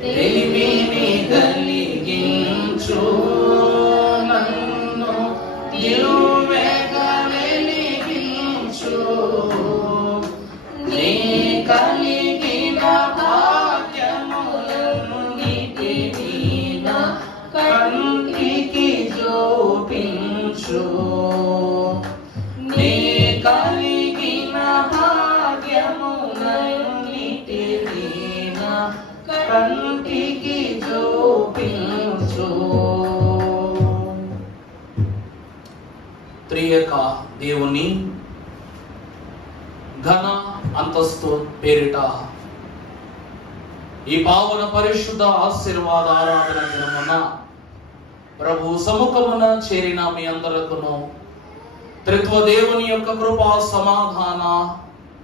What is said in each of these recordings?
తెలివిని కలిగించు నన్ను దివ్యగా వెలిగించు నీ కలిగిన భాగ్యములన్నిటినీ నా కంటికి చూపించు నీ కలిగిన భాగ్యములన్నిటినీ నా కంటికి చూపించు. త్రియక దేవుని ఘన అంతస్తు పేరిట ఈ పావన పరిశుద్ధ ఆశీర్వాద ఆరాధన దినమున ప్రభు సముఖమున చేరిన మీ అందరకును త్రిత్వ దేవుని యొక్క కృపా సమాధాన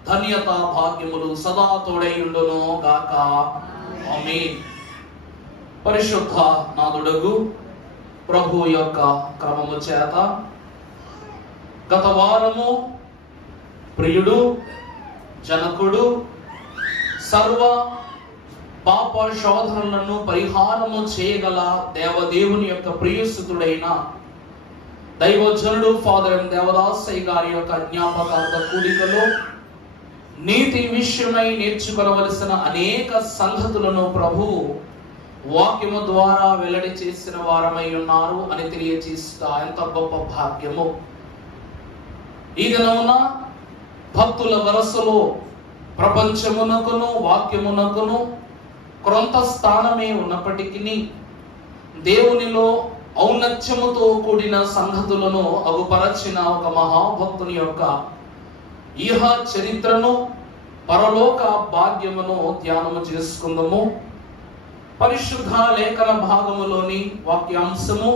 ధన్యత భాగ్యములు సదా తోడైయుండును గాక. ఆమేన్. పరిశుద్ధ నాదుడగు ప్రభు యొక్క క్రమము చేత గత వారము ప్రియుడు జనకుడు సర్వ పాప శోధనలను పరిహారము చేయగల దేవదేవుని యొక్క ప్రియసుతుడైన దైవజనుడు ఫాదర్ ఎం దేవదాసయ్య గారి యొక్క జ్ఞాపకార్థ కూడికలో నీతి విషయమై నేర్చుకోవలసిన అనేక సంగతులను ప్రభు వాక్యము ద్వారా వెల్లడి చేసిన వారమై ఉన్నారు అని తెలియజేస్తా ఎంత గొప్ప భాగ్యము. ఈ దినమున భక్తుల వరసలో ప్రపంచమునకును వాక్యమునకును క్రొంత స్థానమే ఉన్నప్పటికీ దేవునిలో ఔన్నత్యముతో కూడిన సంగతులను అగుపరచిన ఒక మహాభక్తుని యొక్క ఇహ చరిత్రను పరలోక భాగ్యమును ధ్యానము చేసుకుందాము. పరిశుద్ధ లేఖన భాగములోని వాక్యాంశము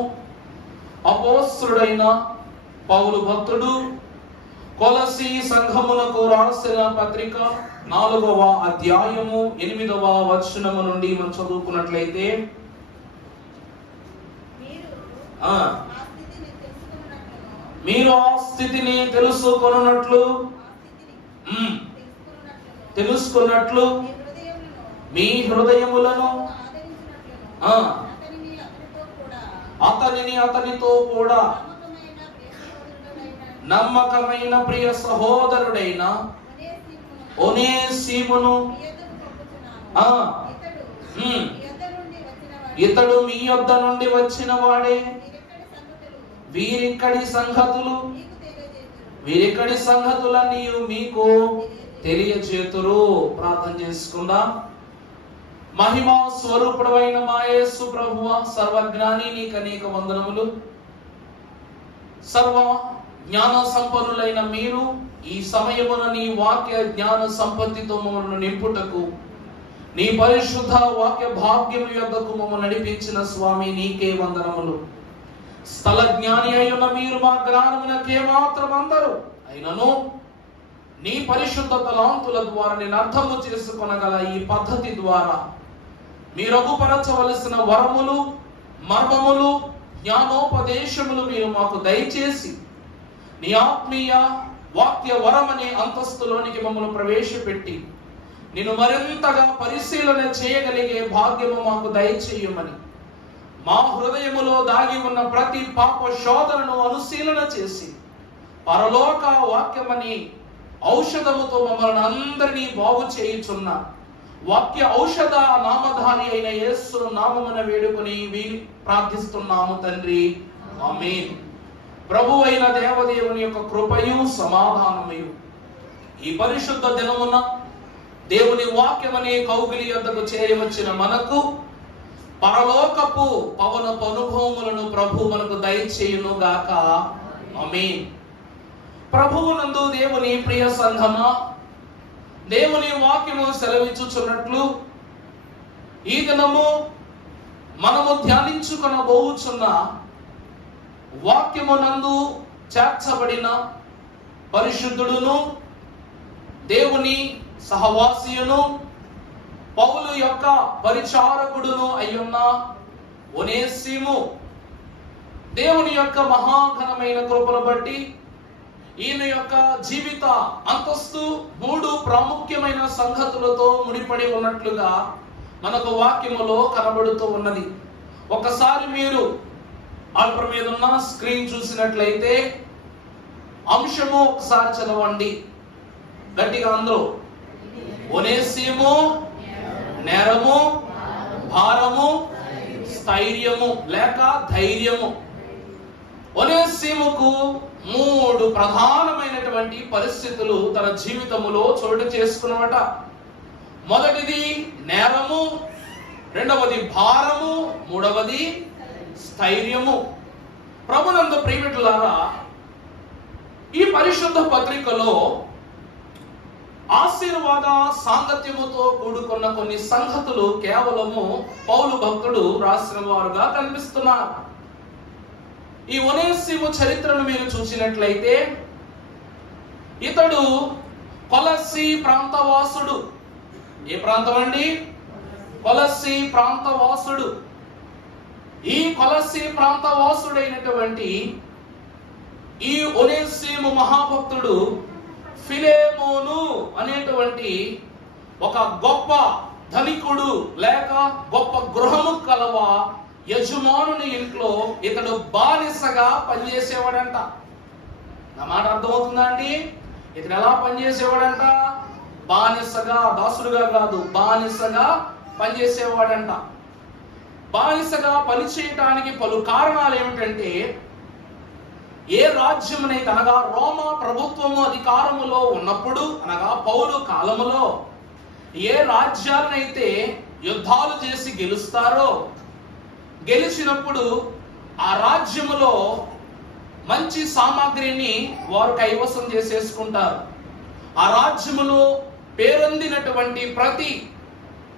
అపోస్తలుడైన పౌలు భక్తుడు కొలసి సంఘమునకు రాసిన పత్రిక 4వ అధ్యాయము 8వ వచనము నుండి మనం చదువుకున్నట్లయితే, మీరు ఆ స్థితిని తెలుసుకున్నట్లు మీ హృదయములను అతనితో కూడా నమ్మకమైన ప్రియ సహోదరుడైన ఒనేసిమును ఇతడు మీ యొద్ద నుండి వచ్చిన వాడే. వీరిక్కడి సంగతులన్నీ మీకు తెలియజేతురు. ప్రార్థన చేసుకుందాం. మహిమా స్వరూపుడైన మా యేసు ప్రభువా, సర్వజ్ఞాని నీకు అనేక వందనములు. సర్వ జ్ఞాన సంపన్నులైన మీరు ఈ సమయమున నీ వాక్య జ్ఞాన సంపత్తితో మమ్మల్ని నింపుటకు నీ పరిశుద్ధ వాక్య భాగ్యము యొద్దకు మమ్మల్ని నడిపించిన స్వామి నీకే వందనములు. స్థల జ్ఞాని అయిన మీరు మా జ్ఞానమునకే మాత్రం అందరు అయినను నీ పరిశుద్ధ తలాంతుల ద్వారా నేను అర్థము చేసుకొనగల ఈ పద్ధతి ద్వారా మీరు అగుపరచవలసిన వరములు మర్మములు జ్ఞానోపదేశములు మీరు మాకు దయచేసి నీ ఆత్మీయ వాక్య వరమనే అంతస్తులోనికి మమ్మల్ని ప్రవేశపెట్టి నిన్ను మరింతగా పరిశీలన చేయగలిగే భాగ్యము మాకు దయచేయమని, మా హృదయములో దాగి ఉన్న ప్రతి పాప శోధనను అనుశీలన చేసి పరలోక వాక్యమని ఔషధముతో మమ్మల్ని అందరినీ బాగు చేయుచున్న వాక్య ఔషధ నామధారి అయిన యేసు నామమున వేడుకొని ప్రార్థిస్తున్నాము తండ్రి. ఆమేన్. ప్రభు అయిన దేవదేవుని యొక్క కృపయు సమాధానమయు ఈ పరిశుద్ధ దినమున దేవుని వాక్యమనే కౌగిలి యొద్దకు చేరవచ్చిన మనకు పరలోకపు పవనపు అనుభవములను ప్రభు మనకు దయచేయును గాక. ఆమేన్. ప్రభువునందు దేవుని ప్రియ సంఘమా, దేవుని వాక్యము సెలవిచ్చుచున్నట్లు ఈ దినము మనము ధ్యానించుకొనబోచున్న వాక్యమునందు చేర్చబడిన పరిశుద్ధుడును దేవుని సహవాసియును పౌలు యొక్క పరిచారకుడును అయ్యున్న ఒనేసిము దేవుని యొక్క మహాఘనమైన కృపను బట్టి ఈయన యొక్క జీవిత అంతస్తు 3 ప్రాముఖ్యమైన సంగతులతో ముడిపడి ఉన్నట్లుగా మనకు వాక్యములో కనబడుతూ ఉన్నది. ఒకసారి మీరు ఆల్బర్ మీద ఉన్న స్క్రీన్ చూసినట్లయితే అంశము ఒకసారి చదవండి గట్టిగా. అందరూ ఒనేసిము నేరము, భారము, స్థైర్యము లేక ధైర్యము. ఒనేసిముకు 3 ప్రధానమైనటువంటి పరిస్థితులు తన జీవితములో చోటు చేసుకున్నమాట. మొదటిది నేరము, రెండవది భారము, మూడవది స్థైర్యము. ప్రభునందు ప్రియమిత్రులారా, ఈ పరిశుద్ధ పత్రికలో ఆశీర్వాద సాంగత్యముతో కూడుకున్న కొన్ని సంగతులు కేవలము పౌలు భక్తుడు రాసిన వారుగా కనిపిస్తున్నారు. ఈ ఒనేసిము చరిత్రను మీరు చూసినట్లయితే ఇతడు కొలస్సీ ప్రాంతవాసుడు. ఏ ప్రాంతం అండి? కొలస్సీ ప్రాంతవాసుడు. ఈ కొలస్సీ ప్రాంతవాసుడైనటువంటి ఈ ఒనేసిము మహాభక్తుడు ఫిలేమోను అనేటువంటి ఒక గొప్ప ధనికుడు లేక గొప్ప గృహము కలవ యజమానుని ఇంట్లో ఇతడు బానిసగా పనిచేసేవాడంట. నా మాట అర్థమవుతుందా అండి? ఇతడు ఎలా పనిచేసేవాడంట? బానిసగా, దాసుడుగా కాదు, బానిసగా పనిచేసేవాడంట. బానిసగా పనిచేయటానికి పలు కారణాలు ఏమిటంటే, ఏ రాజ్యమునైతే అనగా రోమా ప్రభుత్వము అధికారములో ఉన్నప్పుడు అనగా పౌలు కాలములో ఏ రాజ్యాలనైతే యుద్ధాలు చేసి గెలుస్తారో, గెలిచినప్పుడు ఆ రాజ్యములో మంచి సామాగ్రిని వారు కైవసం చేసేసుకుంటారు. ఆ రాజ్యములో పేరొందినటువంటి ప్రతి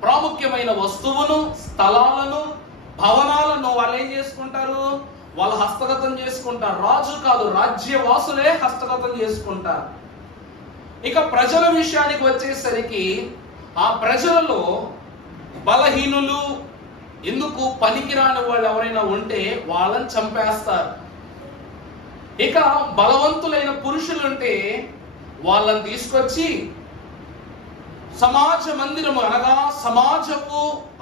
ప్రాముఖ్యమైన వస్తువును, స్థలాలను, భవనాలను వాళ్ళు ఏం చేసుకుంటారు? వాళ్ళు హస్తగతం చేసుకుంటారు. రాజు కాదు, రాజ్యవాసులే హస్తగతం చేసుకుంటారు. ఇక ప్రజల విషయానికి వచ్చేసరికి ఆ ప్రజలలో బలహీనులు, ఎందుకు పనికిరాని వాళ్ళు ఎవరైనా ఉంటే వాళ్ళని చంపేస్తారు. ఇక బలవంతులైన పురుషులుంటే వాళ్ళని తీసుకొచ్చి సమాజ మందిరము అనగా సమాజపు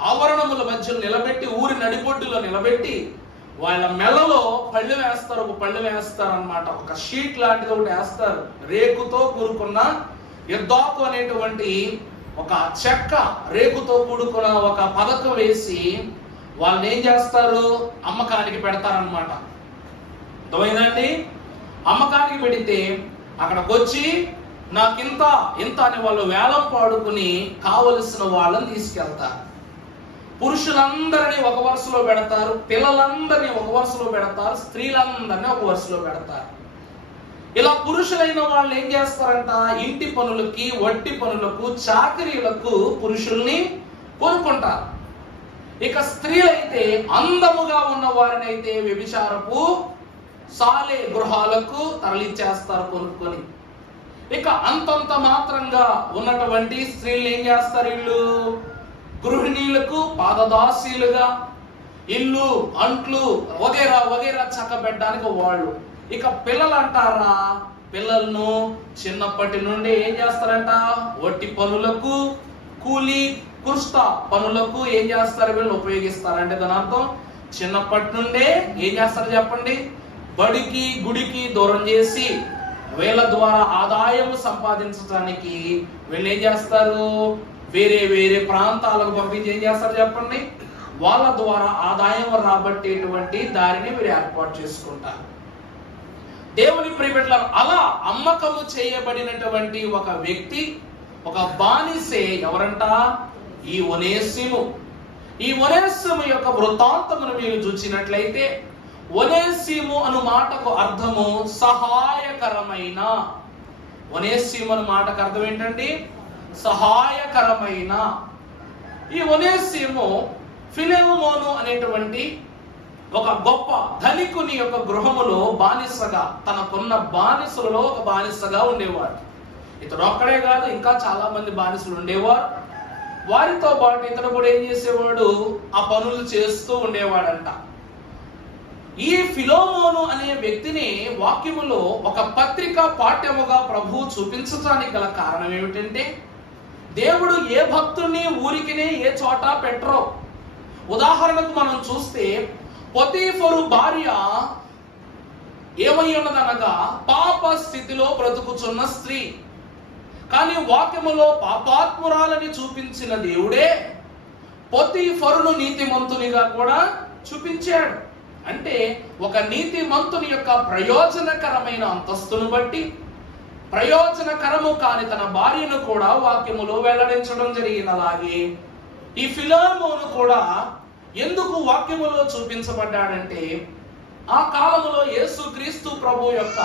ఆవరణముల మధ్య నిలబెట్టి, ఊరి నడిబొడ్డులో నిలబెట్టి వాళ్ళ మెల్లలో పళ్ళు వేస్తారు. ఒక పళ్ళు వేస్తారు అన్నమాట. ఒక షీట్ లాంటిది ఒకటి వేస్తారు. రేకుతో కూడుకున్న యుద్ధాకు అనేటువంటి ఒక చెక్క రేకుతో కూడుకున్న ఒక పథకం వేసి వాళ్ళని ఏం చేస్తారు? అమ్మకానికి పెడతారనమాట. అర్థమైందండి? అమ్మకానికి పెడితే అక్కడికి వచ్చి నాకింత ఇంత అని వాళ్ళు వేలం పాడుకుని కావలసిన వాళ్ళని తీసుకెళ్తారు. పురుషులందరినీ ఒక వరుసలో పెడతారు, పిల్లలందరినీ ఒక వరుసలో పెడతారు, స్త్రీలందరినీ ఒక వరుసలో పెడతారు. ఇలా పురుషులైన వాళ్ళు ఏం చేస్తారంట? ఇంటి పనులకి, వట్టి పనులకు, చాకరీలకు పురుషుల్ని కొనుక్కుంటారు. ఇక స్త్రీలైతే అందముగా ఉన్న వారిని అయితే వ్యభిచారపు సాలే గృహాలకు తరలిచ్చేస్తారు కొనుక్కొని. ఇక అంతంత మాత్రంగా ఉన్నటువంటి స్త్రీలు ఏం చేస్తారు? వీళ్ళు గృహిణీలకు పాదదాసీలుగా ఇల్లు, అంట్లు వగేరా వగేరా చక్కబెట్టడానికి వాళ్ళు. ఇక పిల్లలు అంటారా, పిల్లలను చిన్నప్పటి నుండి ఏం చేస్తారంట? వట్టి పనులకు, కూలి కుష్ట పనులకు ఏం చేస్తారు? వీళ్ళు ఉపయోగిస్తారంటే దాని అర్థం చిన్నప్పటి నుండే ఏం చేస్తారు చెప్పండి? బడికి గుడికి దూరం చేసి వీళ్ళ ద్వారా ఆదాయం సంపాదించడానికి వీళ్ళు ఏం చేస్తారు? వేరే వేరే ప్రాంతాలకు పంపించి ఏం చేస్తారు చెప్పండి? వాళ్ళ ద్వారా ఆదాయం రాబట్టేటువంటి దారిని వీరు ఏర్పాటు చేసుకుంటారు. దేవుని ప్రియబిడ్డలారా, అలా అమ్మకము చేయబడినటువంటి ఒక వ్యక్తి, ఒక బానిసే ఎవరంట? ఈ ఒనేసిము. ఈ ఒనేసిము యొక్క వృత్తాంతమును మీరు చూసినట్లయితే ఒనేసిము అను మాటకు అర్థము సహాయకరమైన. ఒనేసిము అను మాటకు అర్థం ఏంటండి? సహాయకరమైన. ఈ ఒనేసిము ఫిలేమోను అనేటువంటి ఒక గొప్ప ధనికుని యొక్క గృహములో బానిసగా, తనకున్న బానిసలలో ఒక బానిసగా ఉండేవాడు. ఇతడు ఒక్కడే కాదు, ఇంకా చాలా మంది బానిసలు ఉండేవారు. వారితో పాటు ఇతడు కూడా ఏం చేసేవాడు? ఆ పనులు చేస్తూ ఉండేవాడంట. ఈ ఫిలోమోను అనే వ్యక్తిని వాక్యములో ఒక పత్రిక పాఠ్యముగా ప్రభువు చూపించడానికి గల కారణం ఏమిటంటే, దేవుడు ఏ భక్తుడిని ఊరికినే ఏ చోట పెట్టరు. ఉదాహరణకు మనం చూస్తే పొతీఫరు భార్య ఏమై ఉన్నదనగా పాప స్థితిలో బ్రతుకుచున్న స్త్రీ. కానీ వాక్యములో పాపాత్మురాలని చూపించిన దేవుడే పొతీఫరును నీతిమంతునిగా కూడా చూపించాడు. అంటే ఒక నీతిమంతుని యొక్క ప్రయోజనకరమైన అంతస్తును బట్టి ప్రయోజనకరము కాని తన భార్యను కూడా వాక్యములో వెల్లడించడం జరిగింది. అలాగే ఈ ఫిలెమోను కూడా ఎందుకు వాక్యములో చూపించబడ్డాడంటే ఆ కాలములో యేసుక్రీస్తు ప్రభు యొక్క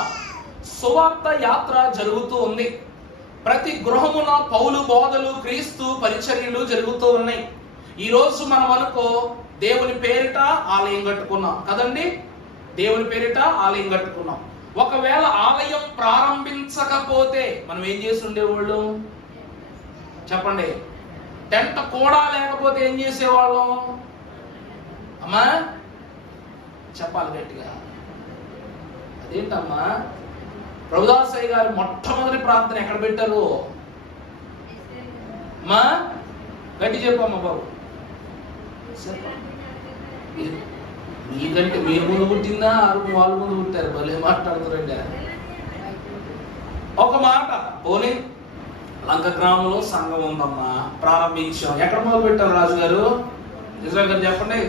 సువార్త యాత్ర జరుగుతూ ఉంది. ప్రతి గృహమున పౌలు బోధలు, క్రీస్తు పరిచర్యలు జరుగుతూ ఉన్నాయి. ఈ రోజు మనం అనుకో దేవుని పేరిట ఆలయం కట్టుకున్నాం కదండి, దేవుని పేరిట ఆలయం కట్టుకున్నాం. ఒకవేళ ఆలయం ప్రారంభించకపోతే మనం ఏం చేసి ఉండేవాళ్ళు చెప్పండి? టెంట్ కూడా లేకపోతే ఏం చేసేవాళ్ళం? అమ్మా చెప్పాలి గట్టిగా. అదేంటమ్మా, ప్రభుదాసయ్య గారు మొట్టమొదటి ప్రార్థన ఎక్కడ పెట్టారు అమ్మా? గట్టి చెప్పమ్మా బాబు. మీకంటే మీరు ముందు పుట్టిందా వాళ్ళు ముందు పుట్టారు? భలే మాట్లాడుతారండి. ఒక మాట పోనీ, లంక గ్రామంలో సంఘం ఉందమ్మా, ప్రారంభించాం. ఎక్కడ మొదలు పెట్టారు రాజు గారు? నిజంగా చెప్పండి.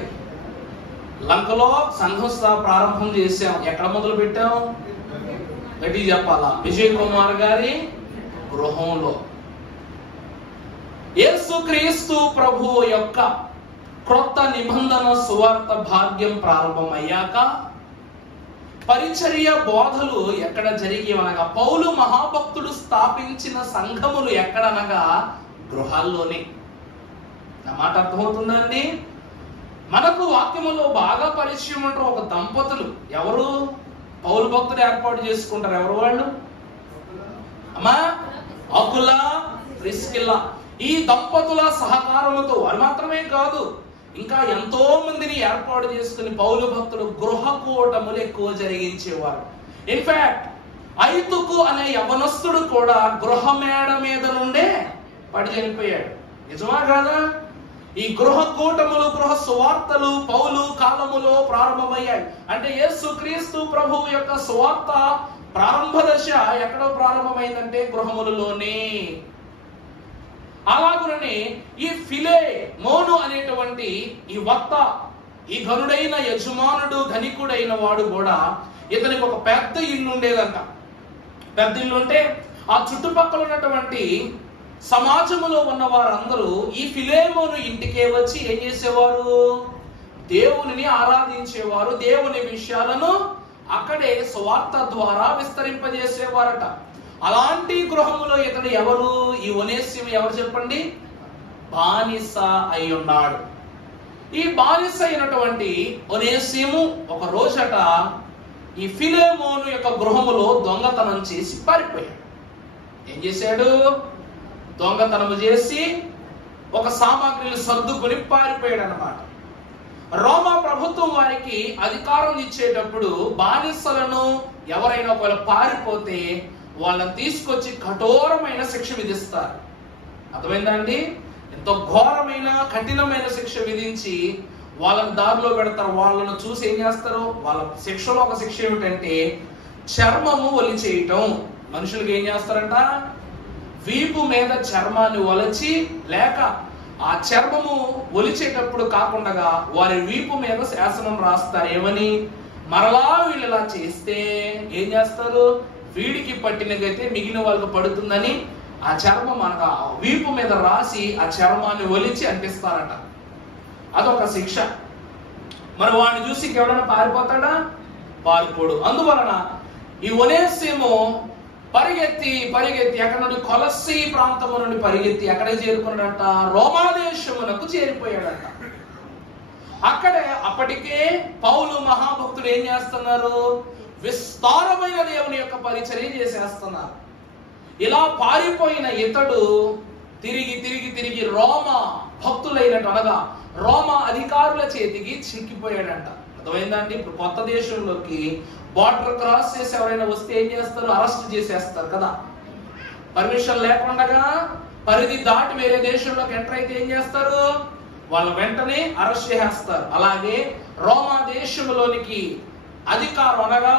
లంకలో సంఘం ప్రారంభం చేశాం. ఎక్కడ మొదలు పెట్టాం? గట్టి చెప్పాలా? విజయ్ కుమార్ గారి గృహంలో. యేసుక్రీస్తు ప్రభువు యొక్క క్రొత్త నిబంధన సువార్త భాగ్యం ప్రారంభమయ్యాక పరిచర్య బోధలు ఎక్కడ జరిగేవనగా పౌలు మహాభక్తుడు స్థాపించిన సంఘములు ఎక్కడనగా గృహాల్లోనే. నా మాట అర్థమవుతుందండి? మనకు వాక్యములో బాగా పరిచయం ఉంటారు ఒక దంపతులు. ఎవరు? పౌలు భక్తుడు ఏర్పాటు చేసుకుంటారు. ఎవరు వాళ్ళు? అమ్మా అకులా, ప్రిస్కిల్లా. ఈ దంపతుల సహకారముతో వారు మాత్రమే కాదు, ఇంకా ఎంతో మందిని ఏర్పాటు చేసుకుని పౌలు భక్తుడు గృహ కూటములు ఎక్కువ జరిగించేవారు. ఇన్ఫాక్ట్ ఐతుకు అనే యవనస్తుడు కూడా గృహ మేడ మీద నుండే పడి చనిపోయాడు. నిజమా కాదా? ఈ గృహ కూటములు, గృహ సువార్తలు పౌలు కాలములో ప్రారంభమయ్యాయి. అంటే యేసుక్రీస్తు ప్రభువు యొక్క సువార్త ప్రారంభ దశ ఎక్కడో ప్రారంభమైందంటే గృహములలోనే. అలాగుననే ఈ ఫిలెమోను అనేటువంటి ఈ వక్త, ఈ ఘనుడైన యజమానుడు, ధనికుడైన వాడు కూడా, ఇతనికి ఒక పెద్ద ఇల్లు ఉండేదంట. పెద్ద ఇల్లు ఉంటే ఆ చుట్టుపక్కల ఉన్నటువంటి సమాజములో ఉన్న వారందరూ ఈ ఫిలెమోను ఇంటికే వచ్చి ఏం చేసేవారు? దేవునిని ఆరాధించేవారు. దేవుని విషయాలను అక్కడే సువార్త ద్వారా విస్తరింపజేసేవారట. అలాంటి గృహములో ఇతడు ఎవరు? ఈ ఒనేసిము ఎవరు చెప్పండి? బానిస అయి ఉన్నాడు. ఈ బానిస అయినటువంటి ఒనేసిము ఒక రోజట ఈ ఫిలెమోను యొక్క గృహములో దొంగతనం చేసి పారిపోయాడు. ఏం చేశాడు? దొంగతనము చేసి ఒక సామాగ్రిని సర్దుకుని పారిపోయాడు అన్నమాట. రోమా ప్రభుత్వం వారికి అధికారం ఇచ్చేటప్పుడు బానిసలను ఎవరైనా ఒకవేళ పారిపోతే వాళ్ళని తీసుకొచ్చి కఠోరమైన శిక్ష విధిస్తారు. అర్థమైందా అండి? ఎంతో ఘోరమైన కఠినమైన శిక్ష విధించి వాళ్ళని దారిలో పెడతారు. వాళ్ళను చూసి ఏం చేస్తారు? వాళ్ళ శిక్షలో ఒక శిక్ష ఏమిటంటే చర్మము ఒలి చేయటం. మనుషులకు ఏం చేస్తారంట? వీపు మీద చర్మాన్ని ఒలచి, లేక ఆ చర్మము ఒలిచేటప్పుడు కాకుండా వారి వీపు మీద శాసనం రాస్తారు. ఏమని? మరలా వీళ్ళు ఇలా చేస్తే ఏం చేస్తారు? వీడికి పట్టిన గతే మిగిలిన వాళ్ళకి పడుతుందని ఆ చర్మం మనకు వీపు మీద రాసి ఆ చర్మాన్ని ఒలిచి అంటిస్తారట. అదొక శిక్ష. మరి వాడిని చూసి ఎవరైనా పారిపోతాడా? పారిపోడు. అందువలన ఈ ఒనేసిము పరిగెత్తి ఎక్కడ నుండి కొలస్సీ ప్రాంతము నుండి పరిగెత్తి ఎక్కడికి చేరుకున్నాడట? రోమా దేశమునకు చేరిపోయాడట. అక్కడే అప్పటికే పౌలు మహాభక్తుడు ఏం చేస్తున్నారు? విస్తారమైన దేవుని యొక్క పరిచర్య చేసేస్తున్నారు. ఇలా పారిపోయిన ఇతడు తిరిగి రోమా భక్తులైనట్టు అనగా రోమా అధికారుల చేతికి చిక్కిపోయాడంట. అర్థమైందండి? ఇప్పుడు కొత్త దేశంలోకి బార్డర్ క్రాస్ చేసి ఎవరైనా వస్తే ఏం చేస్తారు? అరెస్ట్ చేసేస్తారు కదా. పర్మిషన్ లేకుండా పరిధి దాటి వేరే దేశంలోకి ఎంటర్ అయితే ఏం చేస్తారు? వాళ్ళ వెంటనే అరెస్ట్ చేస్తారు. అలాగే రోమా దేశంలోనికి అధికారం అనగా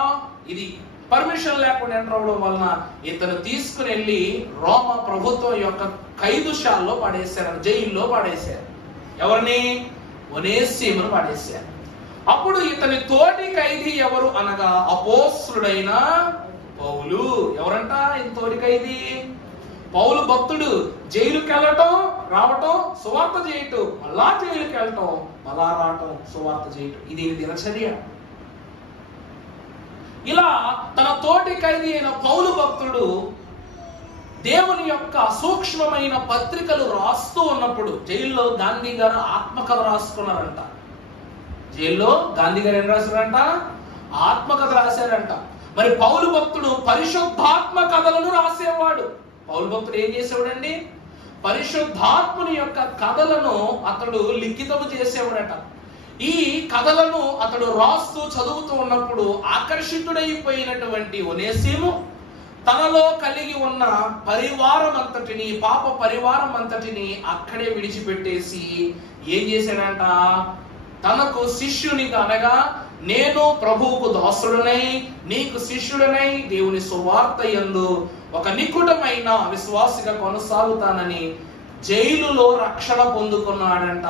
ఇది పర్మిషన్ లేకుండా ఎంటర్ అవ్వడం వలన ఇతను తీసుకుని వెళ్ళి రోమా ప్రభుత్వం యొక్క ఖైదుశాలలో పడేశారు, జైల్లో పడేశారు. ఎవరిని? ఒనేసిమును పడేశారు. అప్పుడు ఇతని తోటి ఖైదీ ఎవరు అనగా అపోస్తలుడైన పౌలు. ఎవరంట ఈ తోటి ఖైదీ? పౌలు భక్తుడు. జైలుకి వెళ్ళటం, రావటం, సువార్త చేయటం, మళ్ళా జైలుకి వెళ్ళటం, మళ్ళా రావటం, సువార్త చేయటం, ఇది దినచర్య. ఇలా తన తోటి ఖైదీ అయిన పౌలు భక్తుడు దేవుని యొక్క సూక్ష్మమైన పత్రికలు రాస్తూ ఉన్నప్పుడు, జైల్లో గాంధీ గారు ఆత్మకథ రాసుకున్నారంట. జైల్లో గాంధీ గారు ఏం రాశారంట? ఆత్మకథ రాశారంట. మరి పౌలు భక్తుడు పరిశుద్ధాత్మ కథలను రాసేవాడు. పౌలు భక్తుడు ఏం చేసేవాడండి? పరిశుద్ధాత్ముని యొక్క కథలను అతడు లిఖితము చేసేవాడట. ఈ కథలను అతడు రాస్తూ చదువుతూ ఉన్నప్పుడు ఆకర్షితుడైపోయినటువంటి ఒనేసిము తనలో కలిగి ఉన్న పరివారం అంతటిని, పాప పరివారం అంతటిని అక్కడే విడిచిపెట్టేసి ఏం చేశాడంట? తనకు శిష్యునిగా అనగా నేను ప్రభువుకు దాసుడనై నీకు శిష్యుడనై దేవుని సువార్త యందు ఒక నికుటమైన విశ్వాసిగా కొనసాగుతానని జైలులో రక్షణ పొందుకున్నాడంట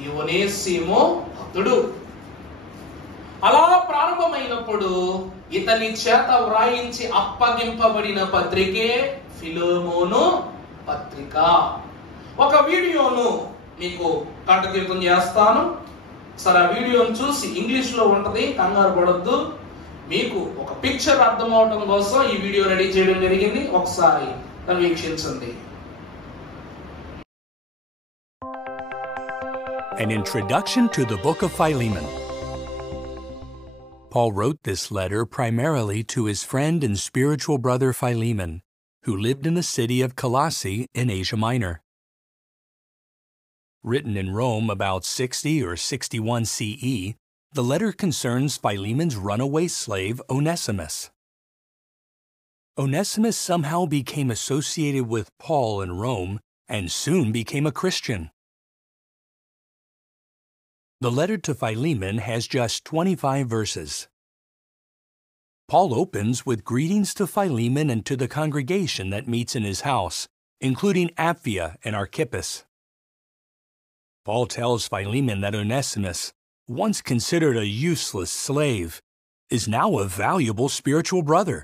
ఈ ఒనేసిము భక్తుడు. అలా ప్రారంభమైనప్పుడు ఇతని చేత వ్రాయించి అప్పగింపబడిన పత్రికే ఫిలెమోను పత్రిక. ఒక వీడియోను మీకు కంటకీర్తం చేస్తాను. సరే, ఆ వీడియోను చూసి ఇంగ్లీష్ లో ఉంటది, కంగారు పడొద్దు. మీకు ఒక పిక్చర్ అర్థం అవడం కోసం ఈ వీడియో రెడీ చేయడం జరిగింది. ఒకసారి దాన్ని వీక్షించండి. An introduction to the book of Philemon. Paul wrote this letter primarily to his friend and spiritual brother Philemon, who lived in the city of Colossae in Asia Minor. Written in Rome about 60 or 61 CE, the letter concerns Philemon's runaway slave Onesimus. Onesimus somehow became associated with Paul in Rome and soon became a Christian. The letter to Philemon has just 25 verses. Paul opens with greetings to Philemon and to the congregation that meets in his house, including Apphia and Archippus. Paul tells Philemon that Onesimus, once considered a useless slave, is now a valuable spiritual brother,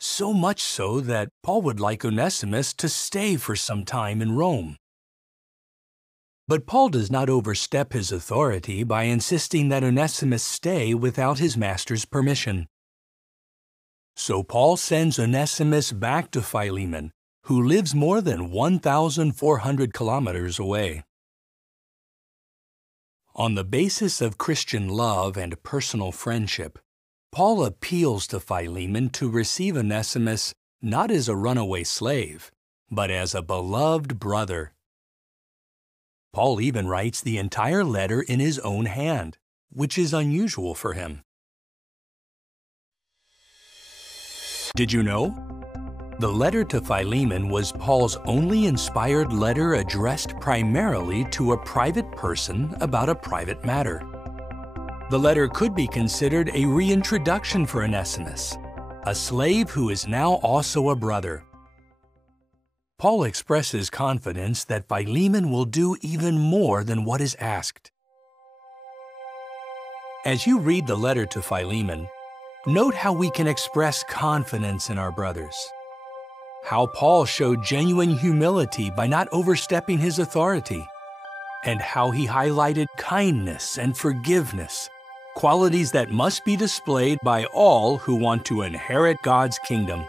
so much so that Paul would like Onesimus to stay for some time in Rome. But Paul does not overstep his authority by insisting that Onesimus stay without his master's permission. So Paul sends Onesimus back to Philemon, who lives more than 1,400 kilometers away. On the basis of Christian love and personal friendship, Paul appeals to Philemon to receive Onesimus not as a runaway slave, but as a beloved brother. Paul even writes the entire letter in his own hand, which is unusual for him. Did you know? The letter to Philemon was Paul's only inspired letter addressed primarily to a private person about a private matter. The letter could be considered a reintroduction for Onesimus, a slave who is now also a brother. Paul expresses confidence that Philemon will do even more than what is asked. As you read the letter to Philemon, note how we can express confidence in our brothers. How Paul showed genuine humility by not overstepping his authority, and how he highlighted kindness and forgiveness, qualities that must be displayed by all who want to inherit God's kingdom.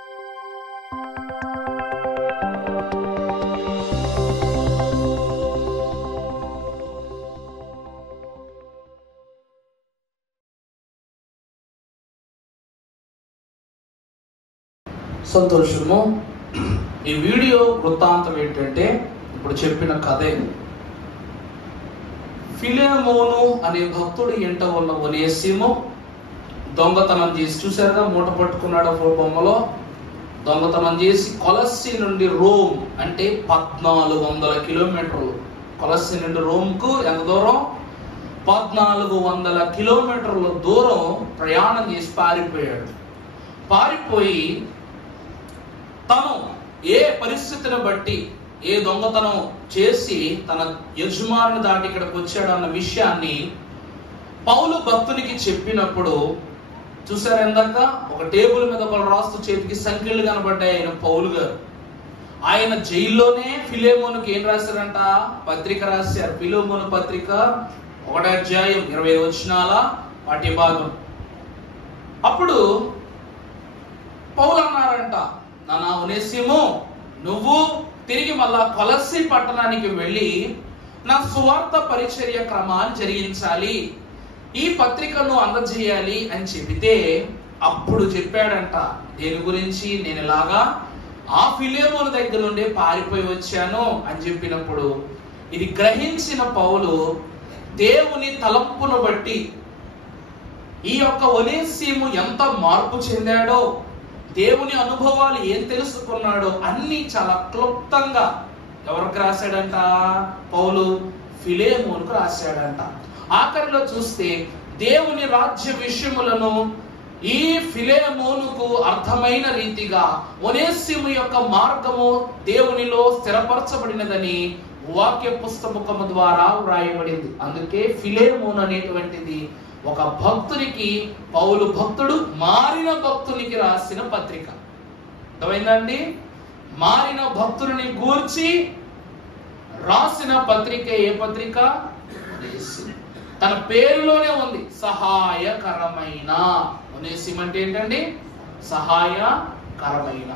సంతోషము. ఈ video వృత్తాంతం ఏంటంటే ఇప్పుడు చెప్పిన కథే. Philemon అనే భక్తుడు ఎంట ఉన్న ఒనేసిము దొంగతనం చేసి, చూసారుగా మూట పట్టుకున్నాడు బొమ్మలో, దొంగతనం చేసి కొలస్సి నుండి రోమ్ అంటే 1400 కిలోమీటర్లు. కొలస్సి నుండి రోమ్కు ఎంత దూరం? 1400 కిలోమీటర్ల దూరం ప్రయాణం చేసి పారిపోయాడు. పారిపోయి తను ఏ పరిస్థితిని బట్టి ఏ దొంగతనం చేసి తన యజమాని దాటి ఇక్కడికి వచ్చాడన్న విషయాన్ని పౌలు భక్తునికి చెప్పినప్పుడు చూసారు, ఎందాక ఒక టేబుల్ మీద ఒకరు రాస్తూ చేతికి సంఖ్యలు కనబడ్డాయి ఆయన పౌలు గారు. ఆయన జైల్లోనే ఫిలేమోనుకి ఏం రాశారంట? పత్రిక రాశారు. ఫిలేమోను పత్రిక 1వ అధ్యాయం 20 వచనాల వాటి భాగం. అప్పుడు పౌలు అన్నారంట, నాన్న ఒనేసిము, నువ్వు తిరిగి మళ్ళా కొలస్సి పట్టణానికి వెళ్ళి నా సువార్త పరిచర్య క్రమాన్ని జరిగించాలి, ఈ పత్రికను అందజేయాలి అని చెబితే అప్పుడు చెప్పాడంట దేని గురించి? నేను ఇలాగా ఆ ఫిలేమోను దగ్గర నుండి పారిపోయి వచ్చాను అని చెప్పినప్పుడు ఇది గ్రహించిన పౌలు దేవుని తలంపును బట్టి ఈ యొక్క ఒనేసిము ఎంత మార్పు చెందాడో, దేవుని అనుభవాలు ఏం తెలుసుకున్నాడో అన్ని చాలా క్లుప్తంగా ఎవరికి రాశాడంట? పౌలు ఫిలేమోనుకు రాశాడంట. ఆఖరిలో చూస్తే దేవుని రాజ్య విషయములను ఈ ఫిలేమోనుకు అర్థమైన రీతిగా ఒనేసిము యొక్క మార్గము దేవునిలో స్థిరపరచబడినదని వాక్య పుస్తకము ద్వారా వ్రాయబడింది. అందుకే ఫిలేమోను అనేటువంటిది ఒక భక్తునికి, పౌలు భక్తుడు మారిన భక్తునికి రాసిన పత్రిక. అర్థమైందండి? మారిన భక్తుని గూర్చి రాసిన పత్రిక. ఏ పత్రిక? తన పేరులోనే ఉంది, సహాయకరమైన. ఒనేసిము అంటే ఏంటండి? సహాయకరమైన.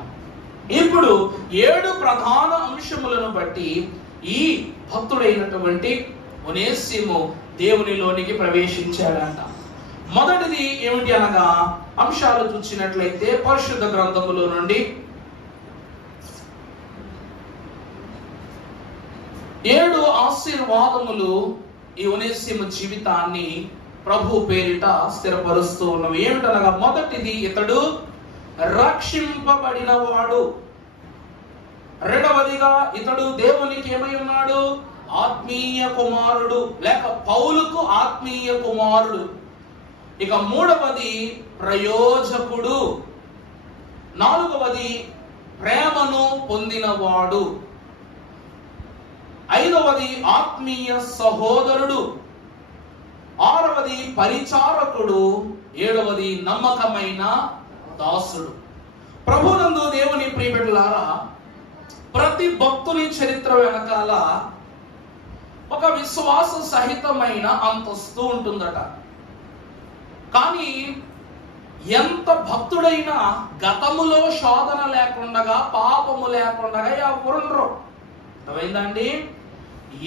ఇప్పుడు 7 ప్రధాన అంశములను బట్టి ఈ భక్తుడైనటువంటి ఒనేసిము దేవునిలోనికి ప్రవేశించాడంట. మొదటిది ఏమిటి అనగా, అంశాలు చూసినట్లయితే పరిశుద్ధ గ్రంథములో నుండి 7 ఆశీర్వాదములు ఈ ఒనేసిము జీవితాన్ని ప్రభు పేరిట స్థిరపరుస్తూ ఉన్నవి. ఏమిటనగా, మొదటిది ఇతడు రక్షింపబడిన వాడు. రెండవదిగా ఇతడు దేవునికి ఏమై ఉన్నాడు? ఆత్మీయ కుమారుడు, లేక పౌలుకు ఆత్మీయ కుమారుడు. ఇక మూడవది ప్రయోజకుడు. నాలుగవది ప్రేమను పొందినవాడు. ఐదవది ఆత్మీయ సహోదరుడు. ఆరవది పరిచారకుడు. ఏడవది నమ్మకమైన దాసుడు. ప్రభునందు దేవుని ప్రియబిడ్డలారా, ప్రతి భక్తుని చరిత్ర వెనకాల ఒక విశ్వాస సహితమైన అంతస్తు ఉంటుందట. కానీ ఎంత భక్తుడైనా గతములో శోధన లేకుండా, పాపము లేకుండా ఎవరుండరు. అర్థమైందండి?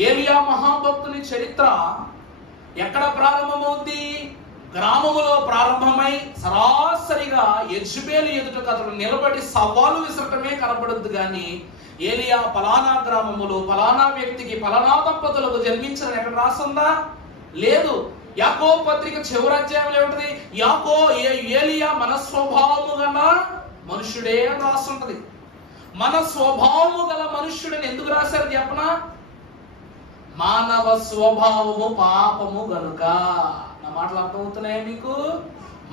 ఏలియా మహాభక్తుని చరిత్ర ఎక్కడ ప్రారంభమవుద్ది? గ్రామములో ప్రారంభమై సరాసరిగా యెజబెలు ఎదుట అతడు నిలబడి సవాలు విసరటమే కనబడుద్ది. కానీ ఏలియా ఫలానా గ్రామములో ఫలానా వ్యక్తికి ఫలానా దంపతులకు జన్మించిన ఎక్కడ రాస్తుందా? లేదు. యాకోబు పత్రిక చివరి అధ్యాయంలో ఏమిటది? ఏలియా మన స్వభావము గల మనుష్యుడే అని రాస్తుంటది. మన స్వభావము గల మనుష్యుడని ఎందుకు రాశారు చెప్పనా? మానవ స్వభావము పాపము గనుక. నా మాటలు అర్థమవుతున్నాయా మీకు?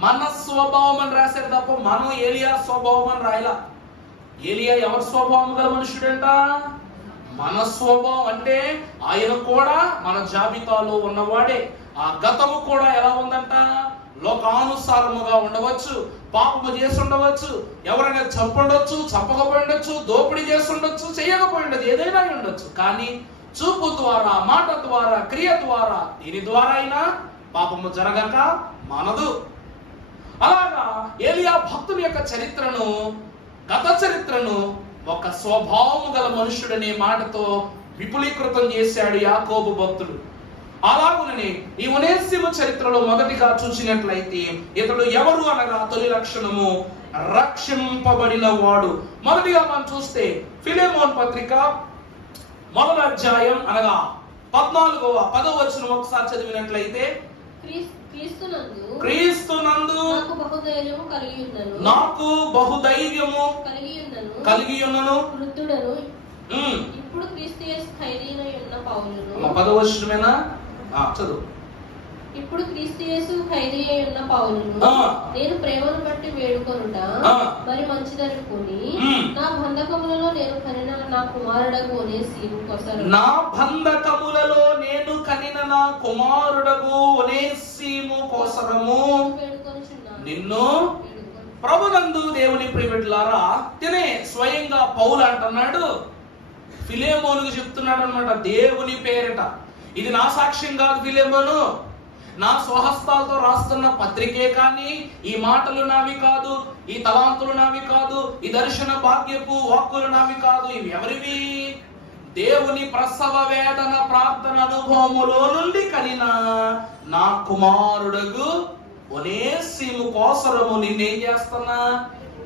మన స్వభావం అని రాశారు తప్ప మనం ఏలియా స్వభావం అని రాయలా. ఏలియా ఎవరి స్వభావం గల మనుష్యుడంట? మన స్వభావం అంటే ఆయన కూడా మన జాబితాలో ఉన్నవాడే. ఆ గతము కూడా ఎలా ఉందంట? లోకానుసారముగా ఉండవచ్చు, పాపము చేసి ఉండవచ్చు, ఎవరైనా చంపండొచ్చు, చంపకపోయిండొచ్చు, దోపిడీ చేసి ఉండొచ్చు, చేయకపోయిండదు, ఏదైనా ఉండొచ్చు. కానీ చూపు ద్వారా, మాట ద్వారా, క్రియ ద్వారా, దీని ద్వారా అయినా పాపము జరగక మనదు. అలాగా ఏలియా భక్తుని యొక్క చరిత్రను, గత చరిత్రను ఒక స్వభావము గల మనుష్యుడనే మాటతో విపులీకృతం చేశాడు యాకోబు భక్తుడు. అలాగునని ఈ ఒనేసిము చరిత్రలో మొదటిగా చూసినట్లయితే ఇతడు ఎవరు అనగా, తొలి లక్షణము రక్షింపబడిన వాడు. మొదటిగా మనం చూస్తే ఫిలేమోను పత్రిక 1వ అధ్యాయం అనగా 10వ వచనం ఒకసారి చదివినట్లయితే, క్రీస్తునందు నాకు బహుధైర్యము కలిగి ఉన్నను. ఇప్పుడు క్రీస్తు యేసు ఖైదీనై ఉన్న పౌలును. 10వ వచనమేనా? చదువు. ఇప్పుడు క్రీస్తు యేసు ఖైదీనై ఉన్న పౌలును నేను ప్రేమను బట్టి వేడుకొనుట మరి మంచిదనుకొని నా బంధకములలో నేను కనిన నా కుమారుడగు ఒనేసిము కోసము నా బంధకములలో నేను కనిన నా కుమారుడగు ఒనేసిము కోసము నిన్ను ప్రభునందు దేవుని ప్రియబిడ్డలారా, తినే స్వయంగా పౌలు అంటున్నాడు, ఫిలేమోనుకు చెప్తున్నాడు అన్నమాట దేవుని పేరిట. ఇది నా సాక్ష్యం కాదు ఫిలేమోను, నా స్వహస్తాలతో రాస్తున్న పత్రికే కానీ ఈ మాటలు నావి కాదు, ఈ తలాంతులు నావి కాదు, ఈ దర్శన భాగ్యపు వాక్కులు నావి కాదు. ఇవి ఎవరివి? దేవుని ప్రసవ వేదన ప్రార్థన అనుభవములో నుండి కలిన నా కుమారుడగు ఒనేసిము కోసరము నిన్నేం చేస్తున్నా?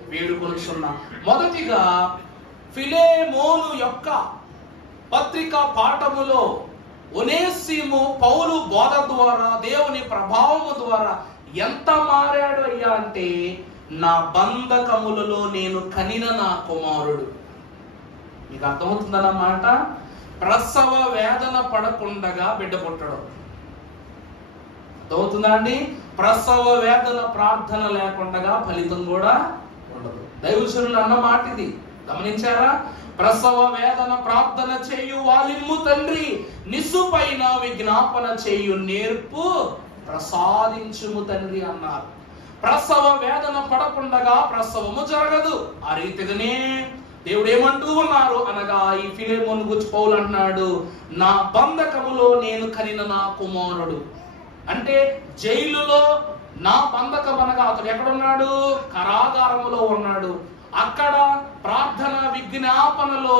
వేడుకొనుచున్నా. మొదటిగా ఫిలేమోను యొక్క పత్రిక పాఠములో ఒనేసిము పౌలు బోధ ద్వారా, దేవుని ప్రభావము ద్వారా ఎంత మారాడు అయ్యా అంటే, నా బంధకములలో నేను కనిన నా కుమారుడు. మీకు అర్థమవుతుందన్నమాట. ప్రసవ వేదన పడకుండగా బిడ్డ పుట్టడం అర్థమవుతుందా అండి? ప్రసవ వేదన ప్రార్థన లేకుండా ఫలితం కూడా ఉండదు. దైవజనులు అన్న మాట ఇది గమనించారా? ప్రసవ వేదన ప్రార్థన చేయు వాలిమ్ము తండ్రి, నిసుపైన విజ్ఞాపన చేయు నేర్పు ప్రసాదించుము తండ్రి అన్నారు. ప్రసవ వేదన పడకుండగా ప్రసవము జరగదు. ఆ రీతిగానే దేవుడు ఏమంటూ ఉన్నారు అనగా, ఈ ఫిలేమోను గురించి పౌలు అంటున్నాడు, నా బంధకములో నేను కనిన నా కుమారుడు. అంటే జైలులో నా బంధకం అనగా అతడు ఎక్కడున్నాడు? కారాగారములో ఉన్నాడు. అక్కడ ప్రార్థన విజ్ఞాపనలో